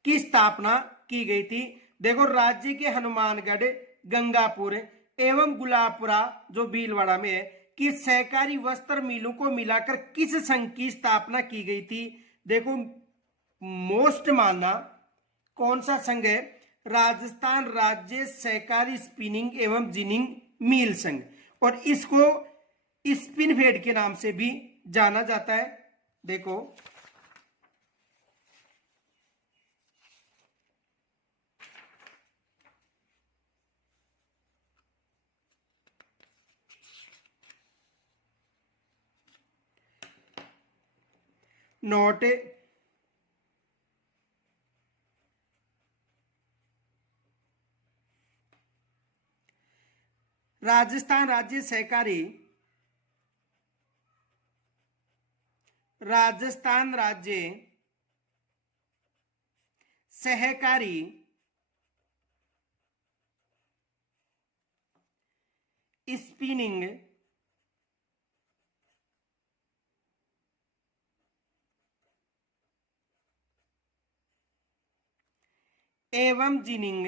की स्थापना की गई थी। देखो, राज्य के हनुमानगढ़, गंगापुर एवं गुलाबपुरा जो भीलवाड़ा में है कि सहकारी वस्त्र मिलों को मिलाकर किस संघ की स्थापना की गई थी? देखो, मोस्ट मानना कौन सा संघ है? राजस्थान राज्य सहकारी स्पिनिंग एवं जिनिंग मील संघ, और इसको स्पिन फेड के नाम से भी जाना जाता है। देखो नोट राजस्थान राज्य सहकारी, राजस्थान राज्य सहकारी स्पिनिंग एवं जिनिंग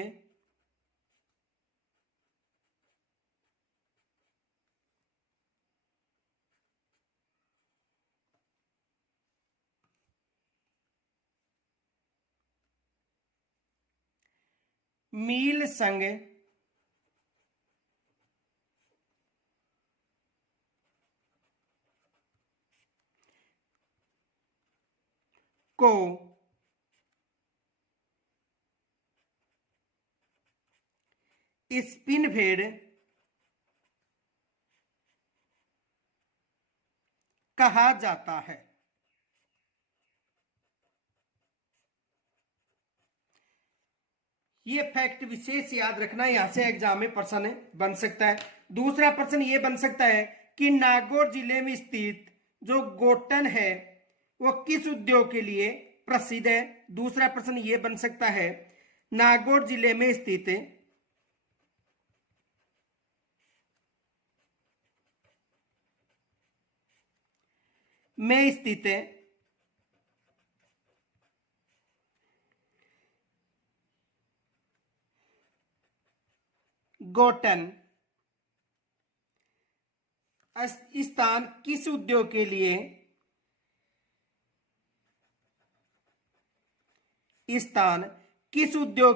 मील संघ को स्पिनफेड कहा जाता है। ये फैक्ट विशेष याद रखना, यहां से एग्जाम में प्रश्न बन सकता है। दूसरा प्रश्न ये बन सकता है कि नागौर जिले में स्थित जो गोटन है वो किस उद्योग के लिए प्रसिद्ध है। दूसरा प्रश्न ये बन सकता है नागौर जिले में स्थित गोटन स्थान किस उद्योग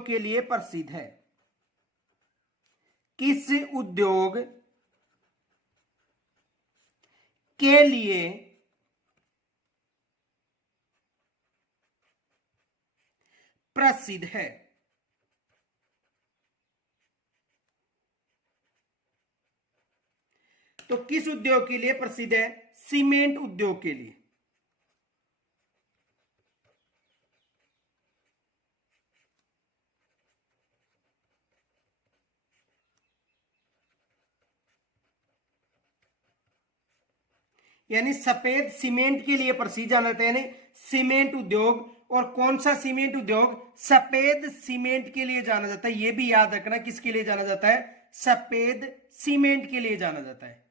के लिए प्रसिद्ध है। किस उद्योग के लिए प्रसिद्ध है। तो किस उद्योग के लिए प्रसिद्ध है? सीमेंट उद्योग के लिए। यानी सफेद सीमेंट के लिए प्रसिद्ध जाना जाता है, यानी सीमेंट उद्योग। और कौन सा सीमेंट उद्योग? सफेद सीमेंट के लिए जाना जाता है। यह भी याद रखना, किसके लिए जाना जाता है? सफेद सीमेंट के लिए जाना जाता है।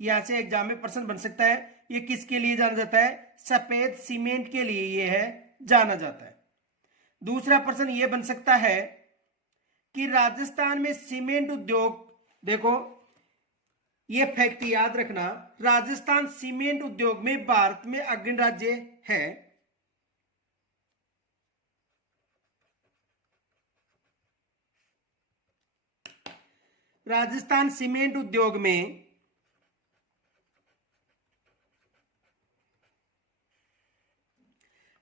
यहां से एग्जाम में प्रश्न बन सकता है, ये किसके लिए जाना जाता है? सफेद सीमेंट के लिए यह है जाना जाता है। दूसरा प्रश्न यह बन सकता है कि राजस्थान में सीमेंट उद्योग, देखो ये फैक्ट याद रखना, राजस्थान सीमेंट उद्योग में भारत में अग्रणी राज्य है। राजस्थान सीमेंट उद्योग में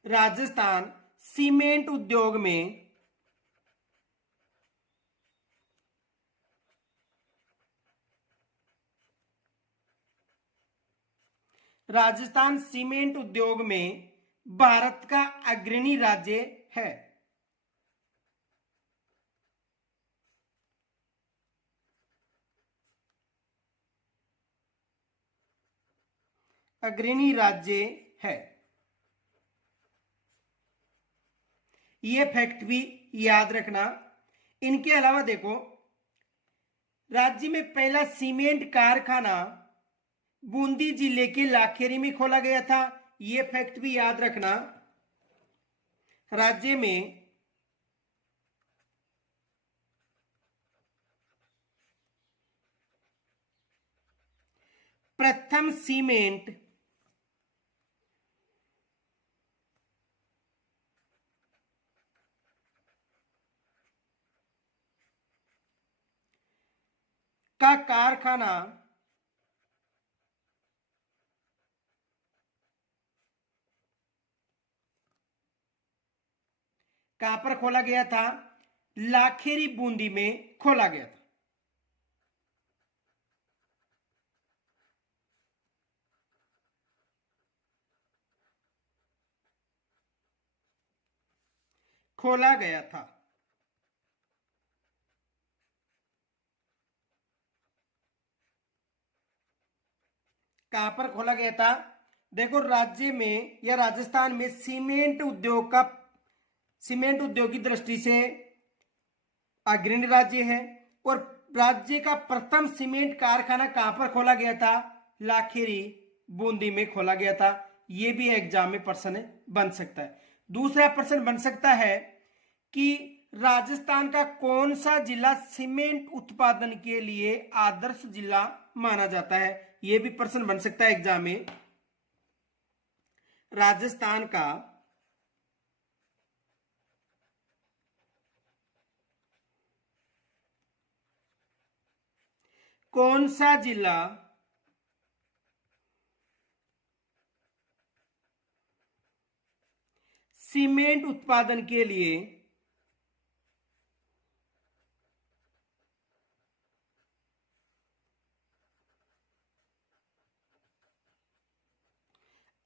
राजस्थान सीमेंट उद्योग में राजस्थान सीमेंट उद्योग में भारत का अग्रणी राज्य है। अग्रणी राज्य है। ये फैक्ट भी याद रखना। इनके अलावा देखो, राज्य में पहला सीमेंट कारखाना बूंदी जिले के लाखेरी में खोला गया था। यह फैक्ट भी याद रखना। राज्य में प्रथम सीमेंट का कारखाना कहां पर खोला गया था? लाखेरी बूंदी में खोला गया था। खोला गया था। कहां पर खोला गया था? देखो, राज्य में या राजस्थान में सीमेंट उद्योग की दृष्टि से अग्रणी राज्य है। और राज्य का प्रथम सीमेंट कारखाना कहां पर खोला गया था? लाखेरी बूंदी में खोला गया था। यह भी एग्जाम में प्रश्न बन सकता है। दूसरा प्रश्न बन सकता है कि राजस्थान का कौन सा जिला सीमेंट उत्पादन के लिए आदर्श जिला माना जाता है? यह भी प्रश्न बन सकता है एग्जाम में। राजस्थान का कौन सा जिला सीमेंट उत्पादन के लिए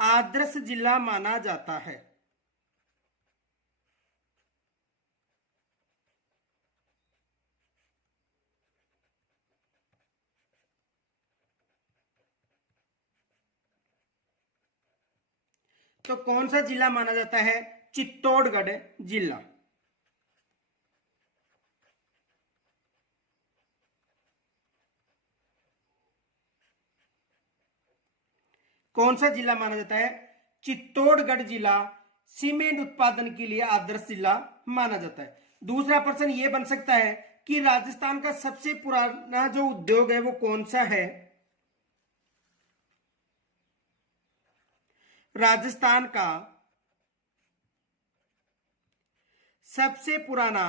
आदर्श जिला माना जाता है? तो कौन सा जिला माना जाता है? चित्तौड़गढ़ जिला। कौन सा जिला माना जाता है? चित्तौड़गढ़ जिला सीमेंट उत्पादन के लिए आदर्श जिला माना जाता है। दूसरा प्रश्न यह बन सकता है कि राजस्थान का सबसे पुराना जो उद्योग है वो कौन सा है? राजस्थान का सबसे पुराना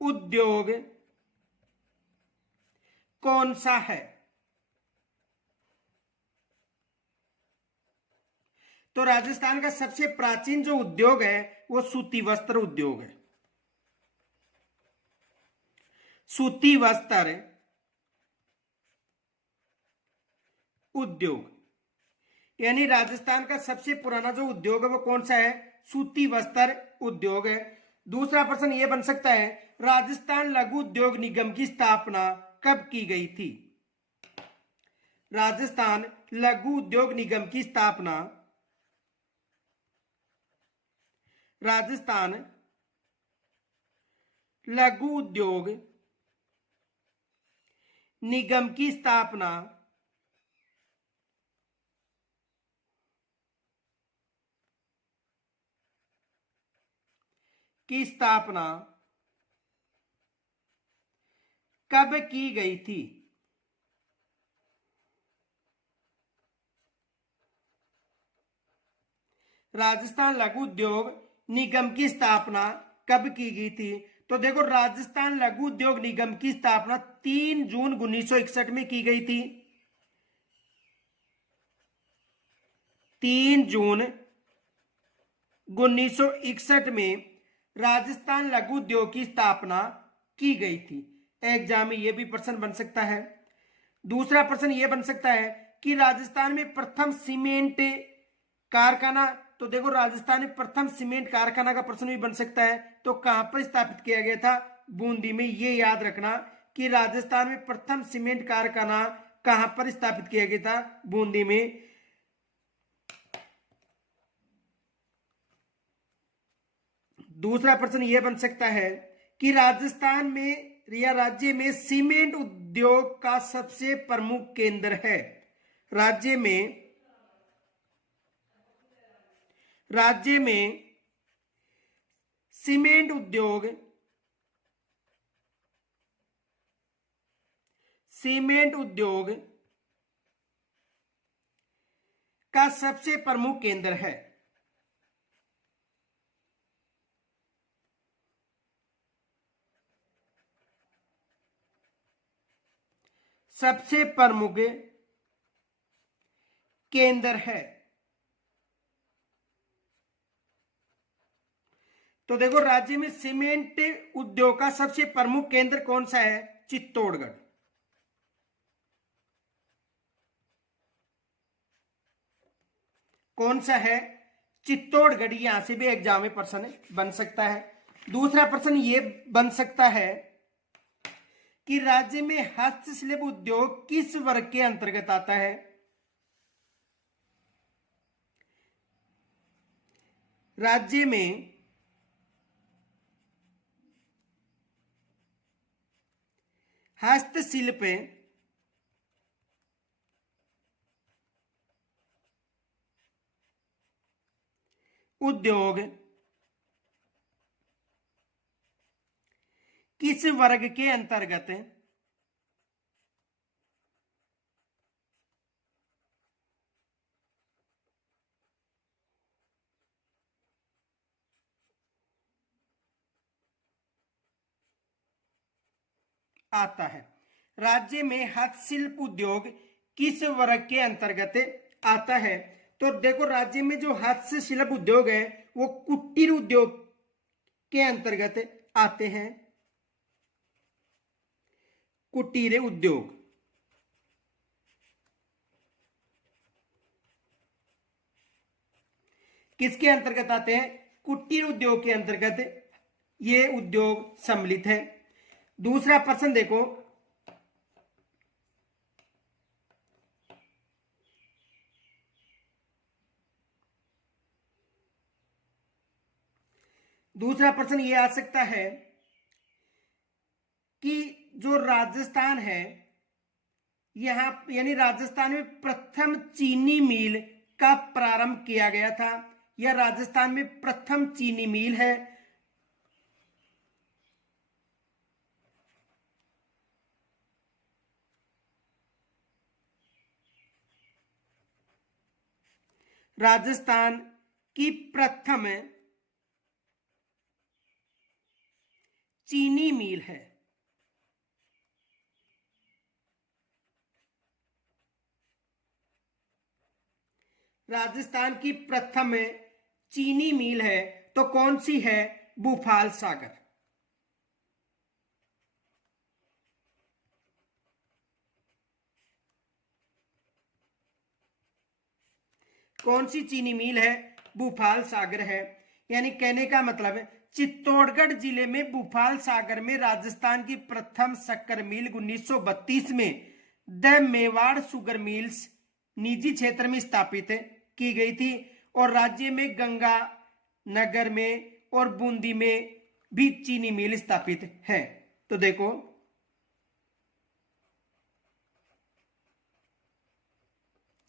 उद्योग कौन सा है? तो राजस्थान का सबसे प्राचीन जो उद्योग है वो सूती वस्त्र उद्योग है। सूती वस्त्र उद्योग, यानी राजस्थान का सबसे पुराना जो उद्योग है वो कौन सा है? सूती वस्त्र उद्योग है। दूसरा प्रश्न यह बन सकता है, राजस्थान लघु उद्योग निगम की स्थापना कब की गई थी? राजस्थान लघु उद्योग निगम की स्थापना राजस्थान लघु उद्योग निगम की स्थापना कब की गई थी? राजस्थान लघु उद्योग निगम की स्थापना कब की गई थी? तो देखो, राजस्थान लघु उद्योग निगम की स्थापना 3 जून 1961 में की गई थी। 3 जून 1961 में राजस्थान लघु उद्योग की स्थापना की गई थी। एग्जाम में यह भी प्रश्न बन सकता है। दूसरा प्रश्न यह बन सकता है कि राजस्थान में प्रथम सीमेंट कारखाना, तो देखो राजस्थान में प्रथम सीमेंट कारखाना का प्रश्न भी बन सकता है। तो कहां पर स्थापित किया गया था? बूंदी में। यह याद रखना कि राजस्थान में प्रथम सीमेंट कारखाना कहां पर स्थापित किया गया था? बूंदी में। दूसरा प्रश्न यह बन सकता है कि राजस्थान में या राज्य में सीमेंट उद्योग का सबसे प्रमुख केंद्र है। राज्य में सीमेंट उद्योग का सबसे प्रमुख केंद्र है। सबसे प्रमुख केंद्र है। तो देखो राज्य में सीमेंट उद्योग का सबसे प्रमुख केंद्र कौन सा है? चित्तौड़गढ़। कौन सा है? चित्तौड़गढ़। यहां से भी एग्जाम में प्रश्न बन सकता है। दूसरा प्रश्न ये बन सकता है कि राज्य में हस्तशिल्प उद्योग किस वर्ग के अंतर्गत आता है? राज्य में हस्तशिल्प उद्योग किस वर्ग के अंतर्गत आता है? राज्य में हस्तशिल्प उद्योग किस वर्ग के अंतर्गत आता है? तो देखो राज्य में जो हस्तशिल्प उद्योग है वो कुटीर उद्योग के अंतर्गत आते हैं। कुटीर उद्योग किसके अंतर्गत आते हैं? कुटीर उद्योग के अंतर्गत ये उद्योग सम्मिलित है। दूसरा प्रश्न देखो, दूसरा प्रश्न ये आ सकता है कि जो राजस्थान है, यहां यानी राजस्थान में प्रथम चीनी मिल का प्रारंभ किया गया था। यह राजस्थान में प्रथम चीनी मिल है। राजस्थान की प्रथम चीनी मिल है। राजस्थान की प्रथम चीनी मिल है तो कौन सी है? भूपाल सागर। कौन सी चीनी मिल है? भूपाल सागर है। यानी कहने का मतलब है चित्तौड़गढ़ जिले में भूपाल सागर में राजस्थान की प्रथम शक्कर मिल 1932 में द मेवाड़ शुगर मिल्स निजी क्षेत्र में स्थापित की गई थी। और राज्य में गंगा नगर में और बूंदी में भी चीनी मिल स्थापित है। तो देखो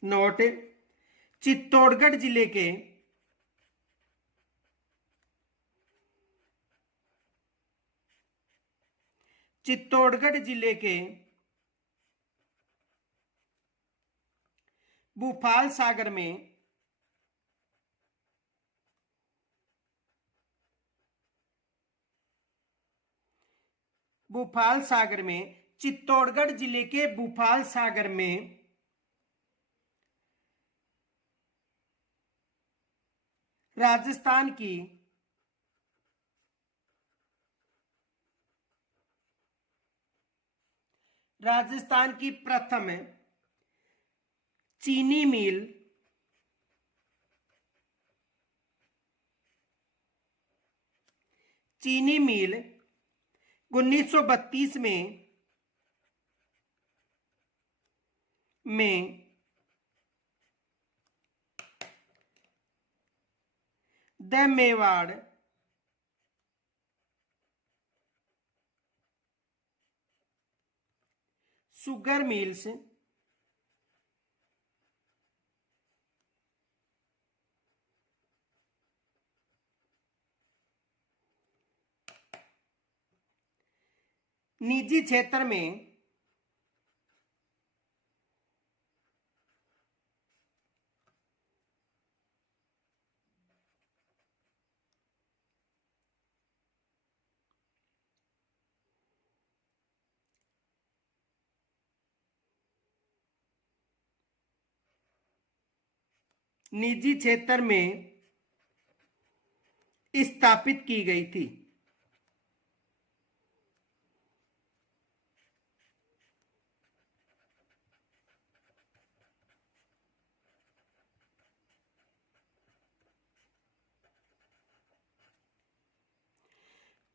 नोट, चित्तौड़गढ़ जिले के भूपाल सागर में चित्तौड़गढ़ जिले के भूपाल सागर में राजस्थान की प्रथम चीनी मिल चीनी मिल 1932 में द मेवाड़ शुगर मिल्स निजी क्षेत्र में स्थापित की गई थी।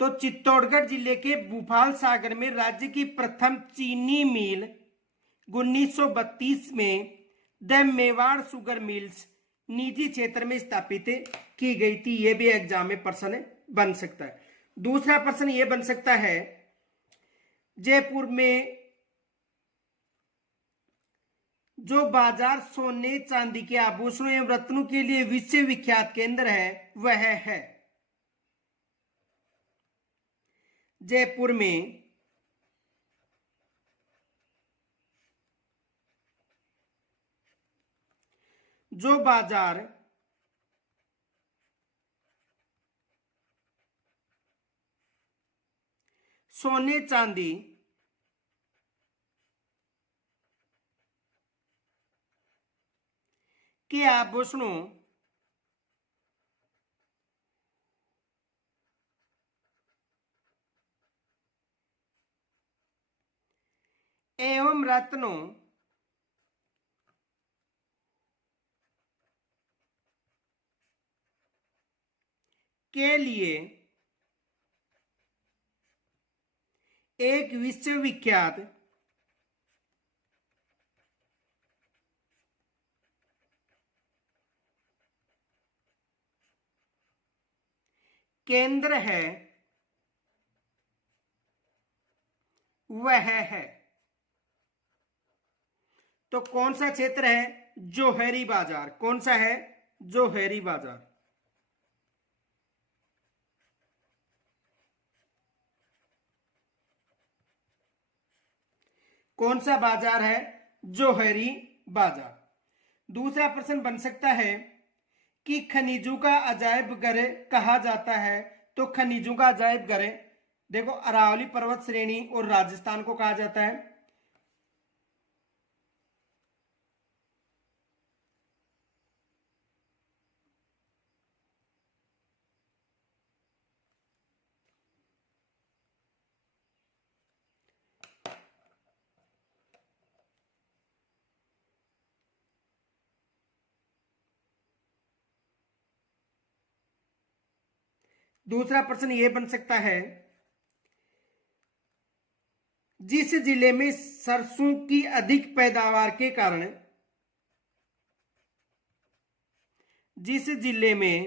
तो चित्तौड़गढ़ जिले के भूपाल सागर में राज्य की प्रथम चीनी मिल 1932 में द मेवाड़ शुगर मिल्स निजी क्षेत्र में स्थापित की गई थी। यह भी एग्जाम में प्रश्न बन सकता है। दूसरा प्रश्न यह बन सकता है, जयपुर में जो बाजार सोने चांदी के आभूषणों एवं रत्नों के लिए विश्व विख्यात केंद्र है वह है। जयपुर में जो बाजार सोने चांदी के आभूषणों एवं रत्नों के लिए एक विश्वविख्यात केंद्र है वह है। तो कौन सा क्षेत्र है? जोहरी बाजार। कौन सा है? जोहरी बाजार। कौन सा बाजार है? जोहरी बाजार। दूसरा प्रश्न बन सकता है कि खनिजों का अजायब घर कहा जाता है। तो खनिजों का अजायब घर देखो अरावली पर्वत श्रेणी और राजस्थान को कहा जाता है। दूसरा प्रश्न यह बन सकता है, जिस जिले में सरसों की अधिक पैदावार के कारण जिस जिले में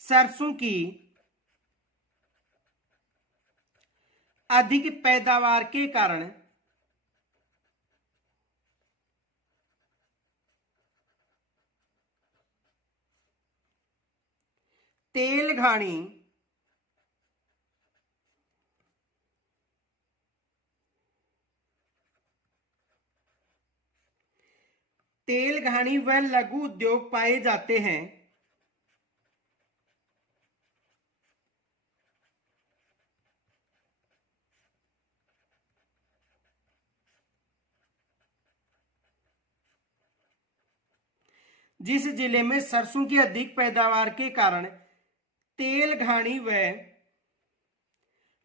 सरसों की अधिक पैदावार के कारण तेलघानी व लघु उद्योग पाए जाते हैं, जिस जिले में सरसों की अधिक पैदावार के कारण तेलघानी व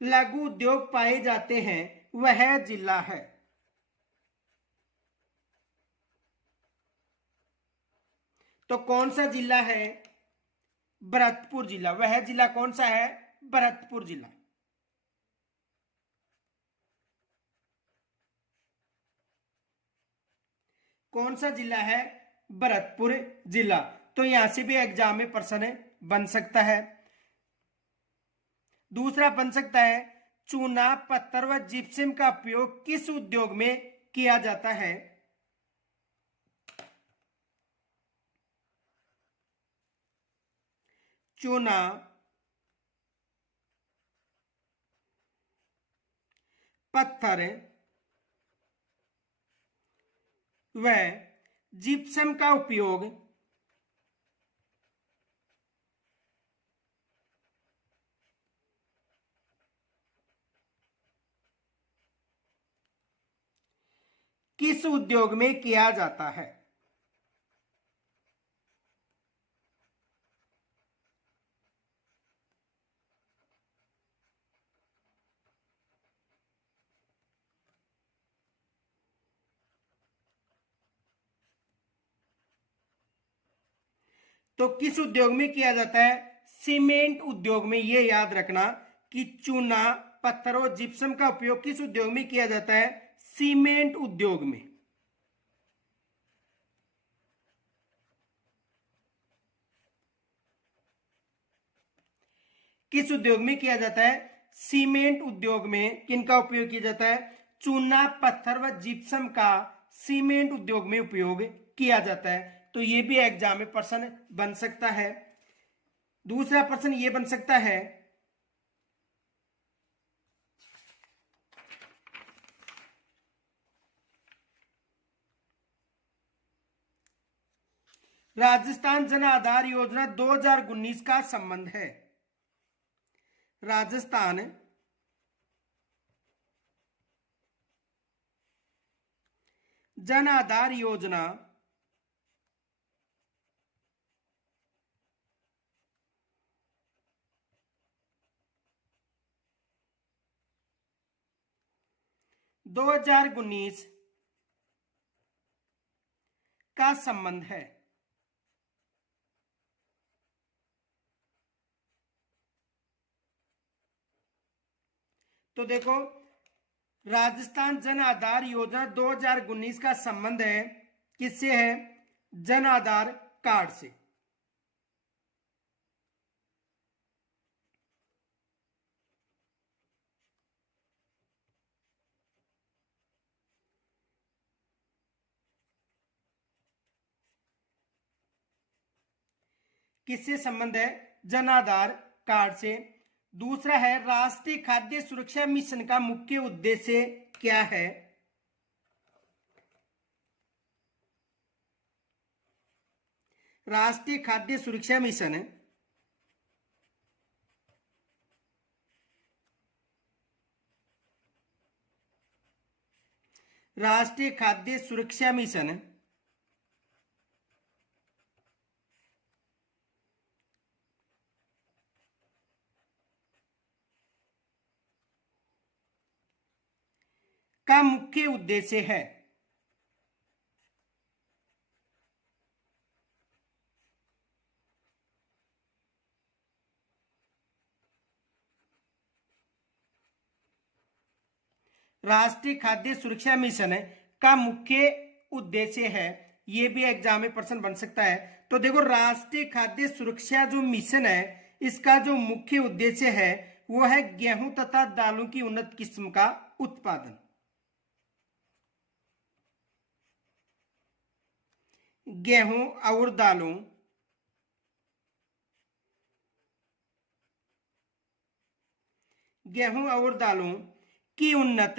लघु उद्योग पाए जाते हैं वह जिला है। तो कौन सा जिला है? भरतपुर जिला। वह जिला कौन सा है? भरतपुर जिला। कौन सा जिला है? भरतपुर जिला। तो यहां से भी एग्जाम में प्रश्न बन सकता है। दूसरा बन सकता है, चूना पत्थर व जिप्सम का उपयोग किस उद्योग में किया जाता है? चूना पत्थर व जिप्सम का उपयोग किस उद्योग में किया जाता है? तो किस उद्योग में किया जाता है? सीमेंट उद्योग में। ये याद रखना कि चूना, पत्थर और जिप्सम का उपयोग किस उद्योग में किया जाता है? सीमेंट उद्योग में। किस उद्योग में किया जाता है? सीमेंट उद्योग में। किनका उपयोग किया जाता है? चूना, पत्थर व जिप्सम का सीमेंट उद्योग में उपयोग किया जाता है। तो ये भी एग्जाम में प्रश्न बन सकता है। दूसरा प्रश्न ये बन सकता है, राजस्थान जन आधार योजना 2019 का संबंध है। राजस्थान जन आधार योजना 2019 का संबंध है। तो देखो, राजस्थान जन आधार योजना 2019 का संबंध है किससे? है जन आधार कार्ड से। किससे संबंध है? जन आधार कार्ड से। दूसरा है, राष्ट्रीय खाद्य सुरक्षा मिशन का मुख्य उद्देश्य क्या है? राष्ट्रीय खाद्य सुरक्षा मिशन राष्ट्रीय खाद्य सुरक्षा मिशन का मुख्य उद्देश्य है। राष्ट्रीय खाद्य सुरक्षा मिशन का मुख्य उद्देश्य है। ये भी एग्जाम में प्रश्न बन सकता है। तो देखो, राष्ट्रीय खाद्य सुरक्षा जो मिशन है, इसका जो मुख्य उद्देश्य है वो है गेहूं तथा दालों की उन्नत किस्म का उत्पादन। गेहूं और दालों की उन्नत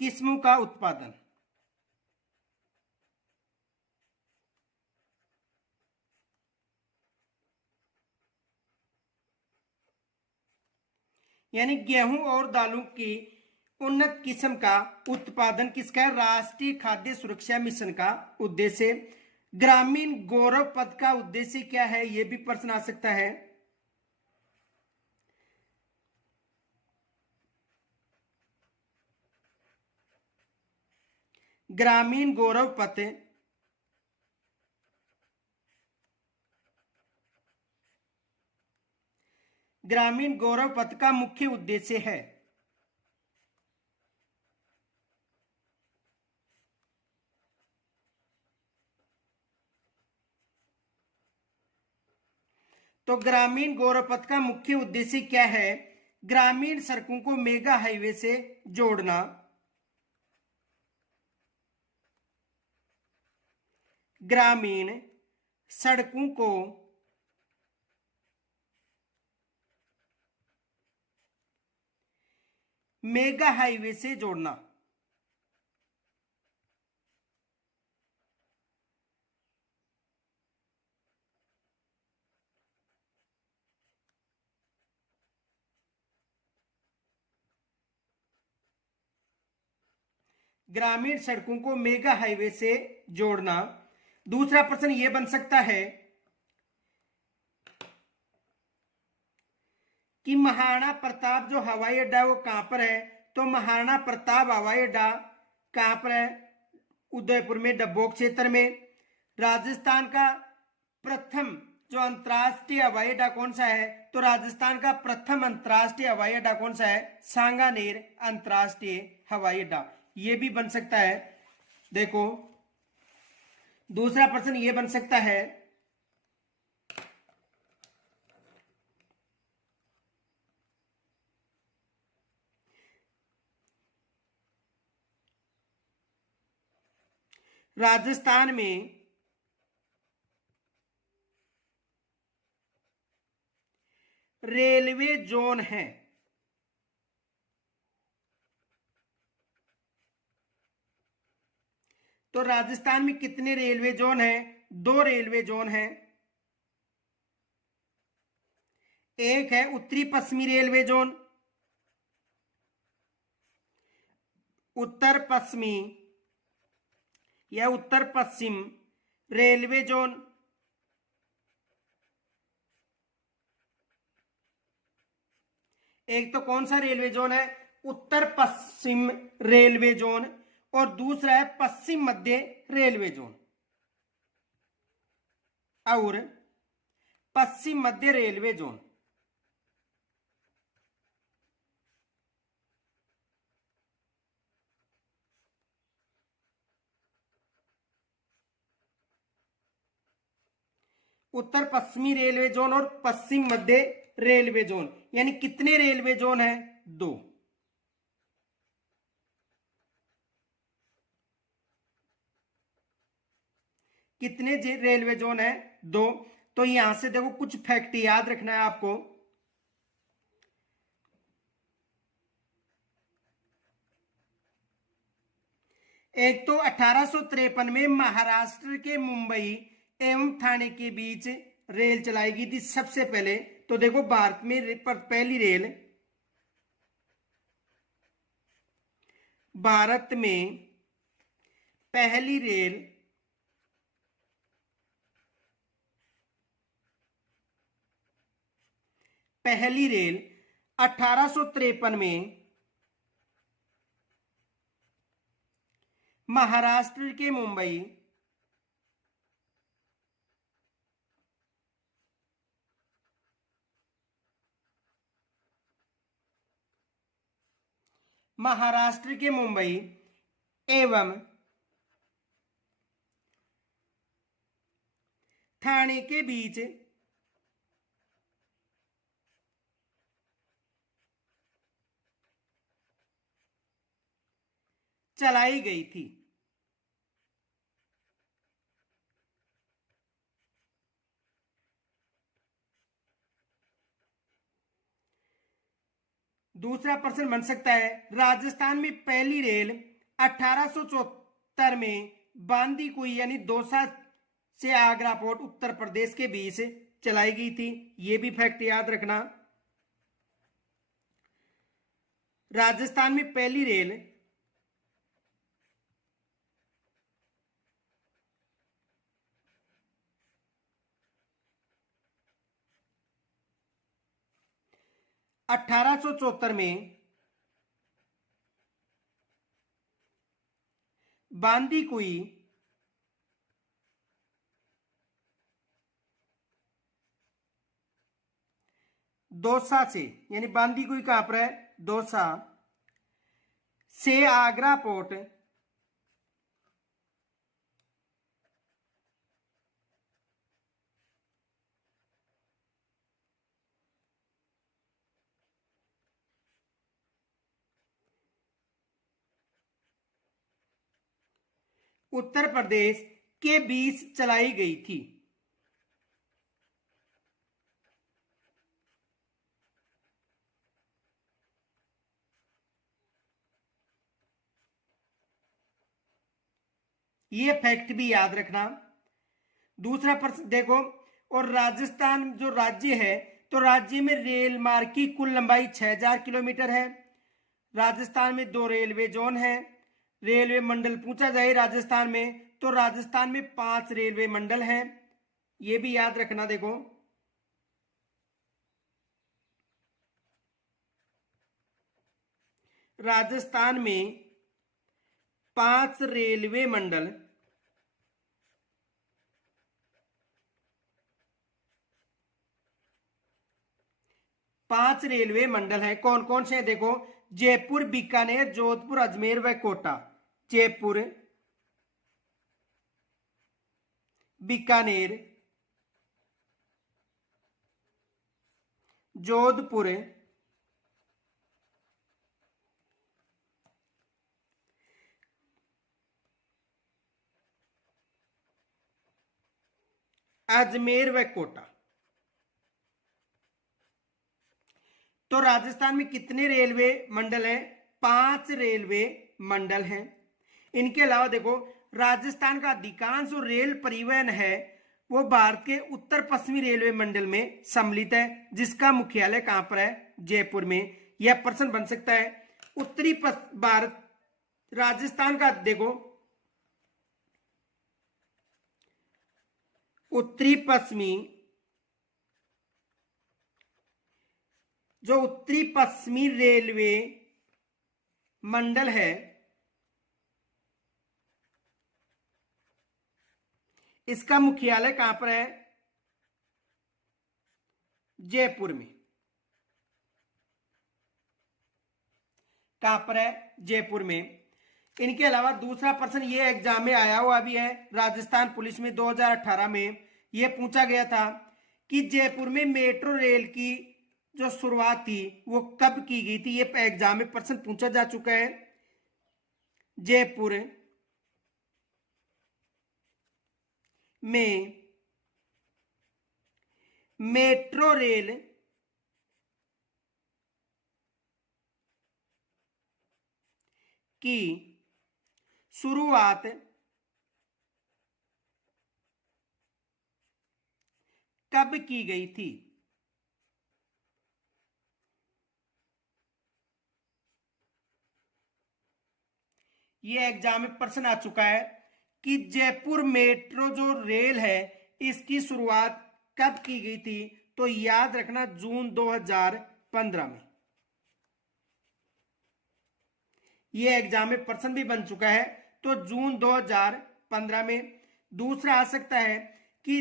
किस्मों का उत्पादन। यानी गेहूं और दालों की उन्नत किस्म का उत्पादन किसका है? राष्ट्रीय खाद्य सुरक्षा मिशन का उद्देश्य। ग्रामीण गौरव पथ का उद्देश्य क्या है? यह भी प्रश्न आ सकता है। ग्रामीण गौरव पथ का मुख्य उद्देश्य है तो ग्रामीण गौरव पथ का मुख्य उद्देश्य क्या है? ग्रामीण सड़कों को मेगा हाईवे से जोड़ना। ग्रामीण सड़कों को मेगा हाईवे से जोड़ना। ग्रामीण सड़कों को मेगा हाईवे से जोड़ना। दूसरा प्रश्न यह बन सकता है कि महाराणा प्रताप जो हवाई अड्डा है वो कहां पर है? तो महाराणा प्रताप हवाई अड्डा कहां पर है? उदयपुर में, डब्बोक क्षेत्र में। राजस्थान का प्रथम जो अंतरराष्ट्रीय हवाई अड्डा कौन सा है? तो राजस्थान का प्रथम अंतरराष्ट्रीय हवाई अड्डा कौन सा है? सांगानेर अंतरराष्ट्रीय हवाई अड्डा। यह भी बन सकता है। देखो दूसरा प्रश्न यह बन सकता है, राजस्थान में रेलवे जोन है। तो राजस्थान में कितने रेलवे जोन हैं? 2 रेलवे जोन हैं। एक है उत्तरी पश्चिमी रेलवे जोन, उत्तर पश्चिमी या उत्तर पश्चिम रेलवे जोन। एक तो कौन सा रेलवे जोन है? उत्तर पश्चिम रेलवे जोन, और दूसरा है पश्चिम मध्य रेलवे जोन और पश्चिम मध्य रेलवे जोन। उत्तर पश्चिमी रेलवे जोन और पश्चिम मध्य रेलवे जोन, यानी कितने रेलवे जोन है? 2। कितने रेलवे जोन है? 2। तो यहां से देखो कुछ फैक्ट याद रखना है आपको। एक तो 1853 में महाराष्ट्र के मुंबई एवं ठाणे के बीच रेल चलाई गई थी सबसे पहले। तो देखो भारत में पहली रेल, भारत में पहली रेल पहली रेल 1853 में महाराष्ट्र के मुंबई महाराष्ट्र के मुंबई एवं ठाणे के बीच चलाई गई थी। दूसरा प्रश्न बन सकता है, राजस्थान में पहली रेल 1874 में बांदीकुई यानी दौसा से आगरा पोर्ट उत्तर प्रदेश के बीच चलाई गई थी। यह भी फैक्ट याद रखना। राजस्थान में पहली रेल (1874) में बांदीकुई दौसा से, यानी बांदीकुई कहां पर है? दौसा से आगरा पोर्ट उत्तर प्रदेश के बीच चलाई गई थी। ये फैक्ट भी याद रखना। दूसरा प्रश्न देखो, और राजस्थान जो राज्य है, तो राज्य में रेल मार्ग की कुल लंबाई 6000 किलोमीटर है। राजस्थान में 2 रेलवे जोन है। रेलवे मंडल पूछा जाए राजस्थान में, तो राजस्थान में 5 रेलवे मंडल हैं। ये भी याद रखना। देखो राजस्थान में 5 रेलवे मंडल है। कौन कौन से हैं देखो, जयपुर, बीकानेर, जोधपुर, अजमेर व कोटा। जयपुर, बीकानेर, जोधपुर, अजमेर व कोटा। तो राजस्थान में कितने रेलवे मंडल हैं? 5 रेलवे मंडल हैं। इनके अलावा देखो, राजस्थान का अधिकांश जो रेल परिवहन है वो भारत के उत्तर पश्चिमी रेलवे मंडल में सम्मिलित है, जिसका मुख्यालय कहां पर है? जयपुर में। यह प्रश्न बन सकता है। उत्तरी भारत, राजस्थान का देखो, उत्तरी पश्चिमी, जो उत्तरी पश्चिमी रेलवे मंडल है, इसका मुख्यालय कहां पर है? जयपुर में। कहां पर है? जयपुर में। इनके अलावा दूसरा प्रश्न ये एग्जाम में आया हुआ भी है, राजस्थान पुलिस में 2018 में यह पूछा गया था कि जयपुर में मेट्रो रेल की जो शुरुआत थी वो कब की गई थी। ये एग्जाम में प्रश्न पूछा जा चुका है। जयपुर में मेट्रो रेल की शुरुआत कब की गई थी? यह एग्जाम में प्रश्न आ चुका है कि जयपुर मेट्रो जो रेल है इसकी शुरुआत कब की गई थी। तो याद रखना, जून 2015 में। यह एग्जाम में प्रश्न भी बन चुका है, तो जून 2015 में। दूसरा आ सकता है कि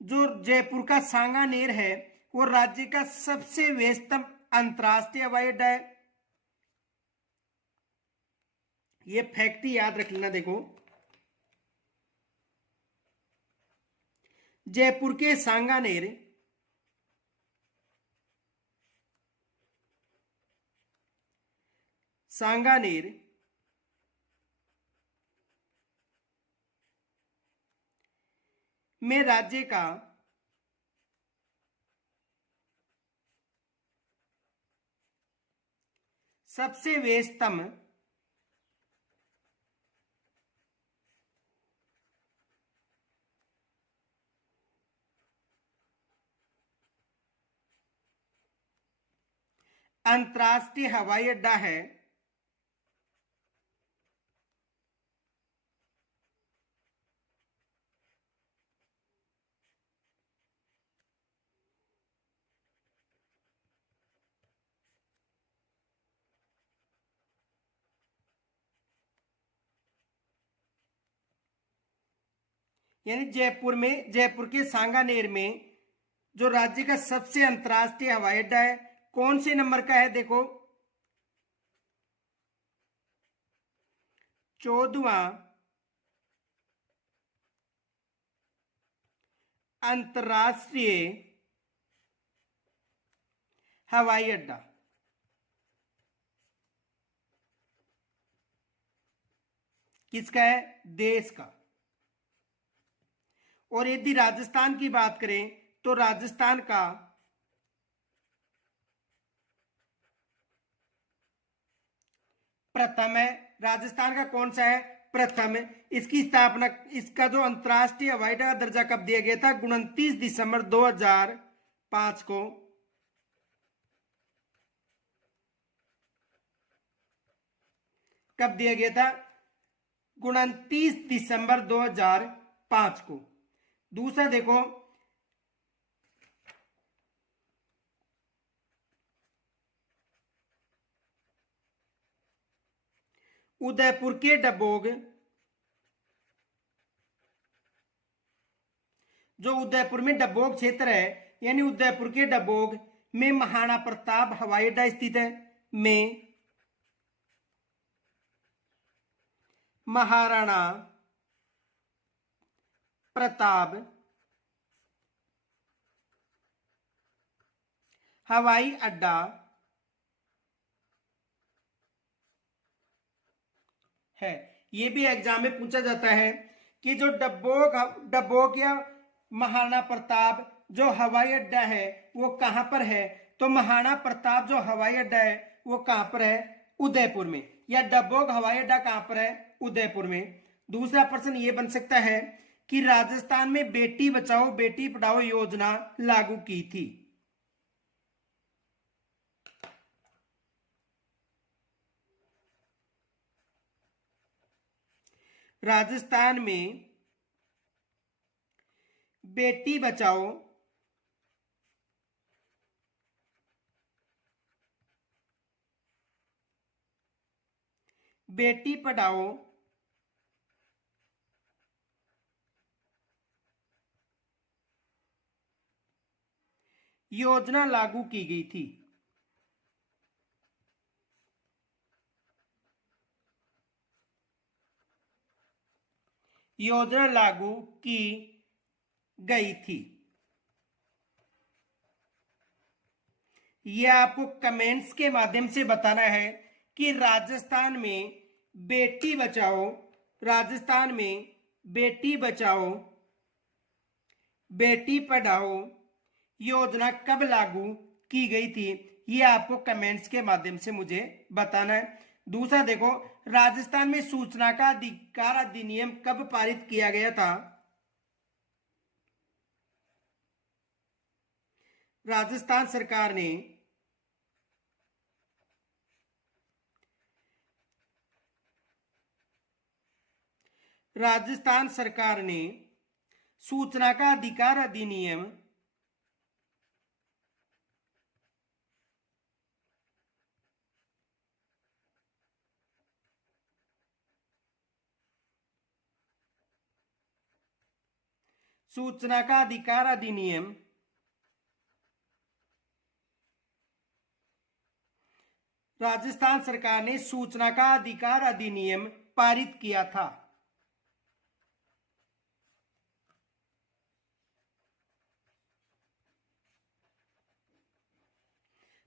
जो जयपुर का सांगानेर है वो राज्य का सबसे व्यस्तम अंतरराष्ट्रीय हवाई अड्डा है। ये फैक्ट ही याद रख लेना। देखो, जयपुर के सांगानेर में राज्य का सबसे व्यस्तम अंतरराष्ट्रीय हवाई अड्डा है। यानी जयपुर के सांगानेर में जो राज्य का सबसे अंतरराष्ट्रीय हवाई अड्डा है, कौन से नंबर का है? देखो, 14वां अंतरराष्ट्रीय हवाई अड्डा। किसका है? देश का। और यदि राजस्थान की बात करें तो राजस्थान का प्रथम है। राजस्थान का कौन सा है? प्रथम। इसकी स्थापना, इसका जो अंतरराष्ट्रीय हवाई अड्डा दर्जा कब दिया गया था? 29 दिसंबर 2005 को। कब दिया गया था? 29 दिसंबर 2005 को। दूसरा देखो, उदयपुर के डबोग, जो उदयपुर में डबोग क्षेत्र है यानी उदयपुर के डबोग में महाराणा प्रताप हवाई अड्डा स्थित है, में महाराणा प्रताप हवाई अड्डा है। यह भी एग्जाम में पूछा जाता है कि जो डब्बोक या महाराणा प्रताप जो हवाई अड्डा है वो कहां पर है। तो महाराणा प्रताप जो हवाई अड्डा है वो कहां पर है, उदयपुर में। या डब्बोक हवाई अड्डा कहां पर है, उदयपुर में। दूसरा प्रश्न ये बन सकता है कि राजस्थान में बेटी बचाओ बेटी पढ़ाओ योजना लागू की थी। राजस्थान में बेटी बचाओ बेटी पढ़ाओ योजना लागू की गई थी। योजना लागू की गई थी। यह आपको कमेंट्स के माध्यम से बताना है कि राजस्थान में बेटी बचाओ, राजस्थान में बेटी बचाओ बेटी पढ़ाओ योजना कब लागू की गई थी। यह आपको कमेंट्स के माध्यम से मुझे बताना है। दूसरा देखो, राजस्थान में सूचना का अधिकार अधिनियम कब पारित किया गया था। राजस्थान सरकार ने सूचना का अधिकार अधिनियम सूचना का अधिकार अधिनियम राजस्थान सरकार ने सूचना का अधिकार अधिनियम पारित किया था।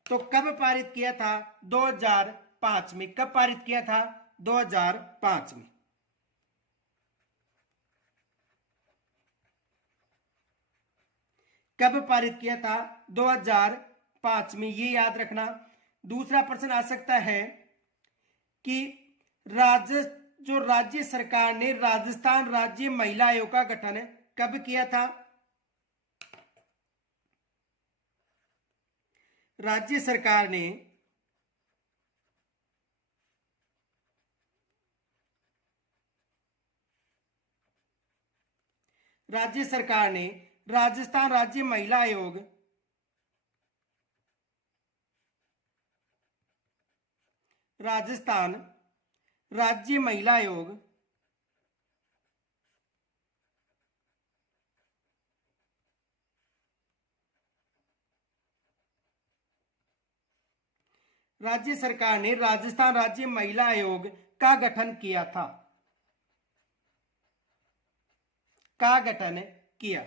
तो कब पारित किया था, 2005 में। कब पारित किया था, 2005 में। कब पारित किया था, 2005 में, ये याद रखना। दूसरा प्रश्न आ सकता है कि जो राज्य सरकार ने राजस्थान राज्य महिला आयोग का गठन कब किया था। राज्य सरकार ने राजस्थान राज्य महिला आयोग राजस्थान राज्य महिला आयोग राज्य सरकार ने राजस्थान राज्य महिला आयोग का गठन किया था। का गठन किया।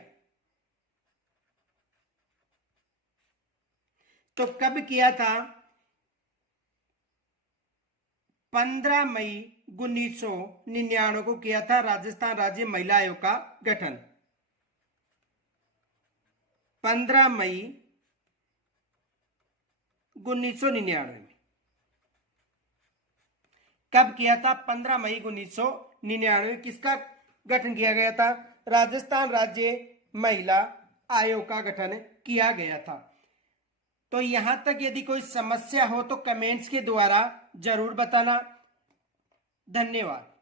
तो कब किया था, 15 मई 1999 को किया था राजस्थान राज्य महिला आयोग का गठन। 15 मई 1999 में। कब किया था, 15 मई 1999। किसका गठन किया गया था, राजस्थान राज्य महिला आयोग का गठन किया गया था। तो यहां तक यदि कोई समस्या हो तो कमेंट्स के द्वारा जरूर बताना। धन्यवाद।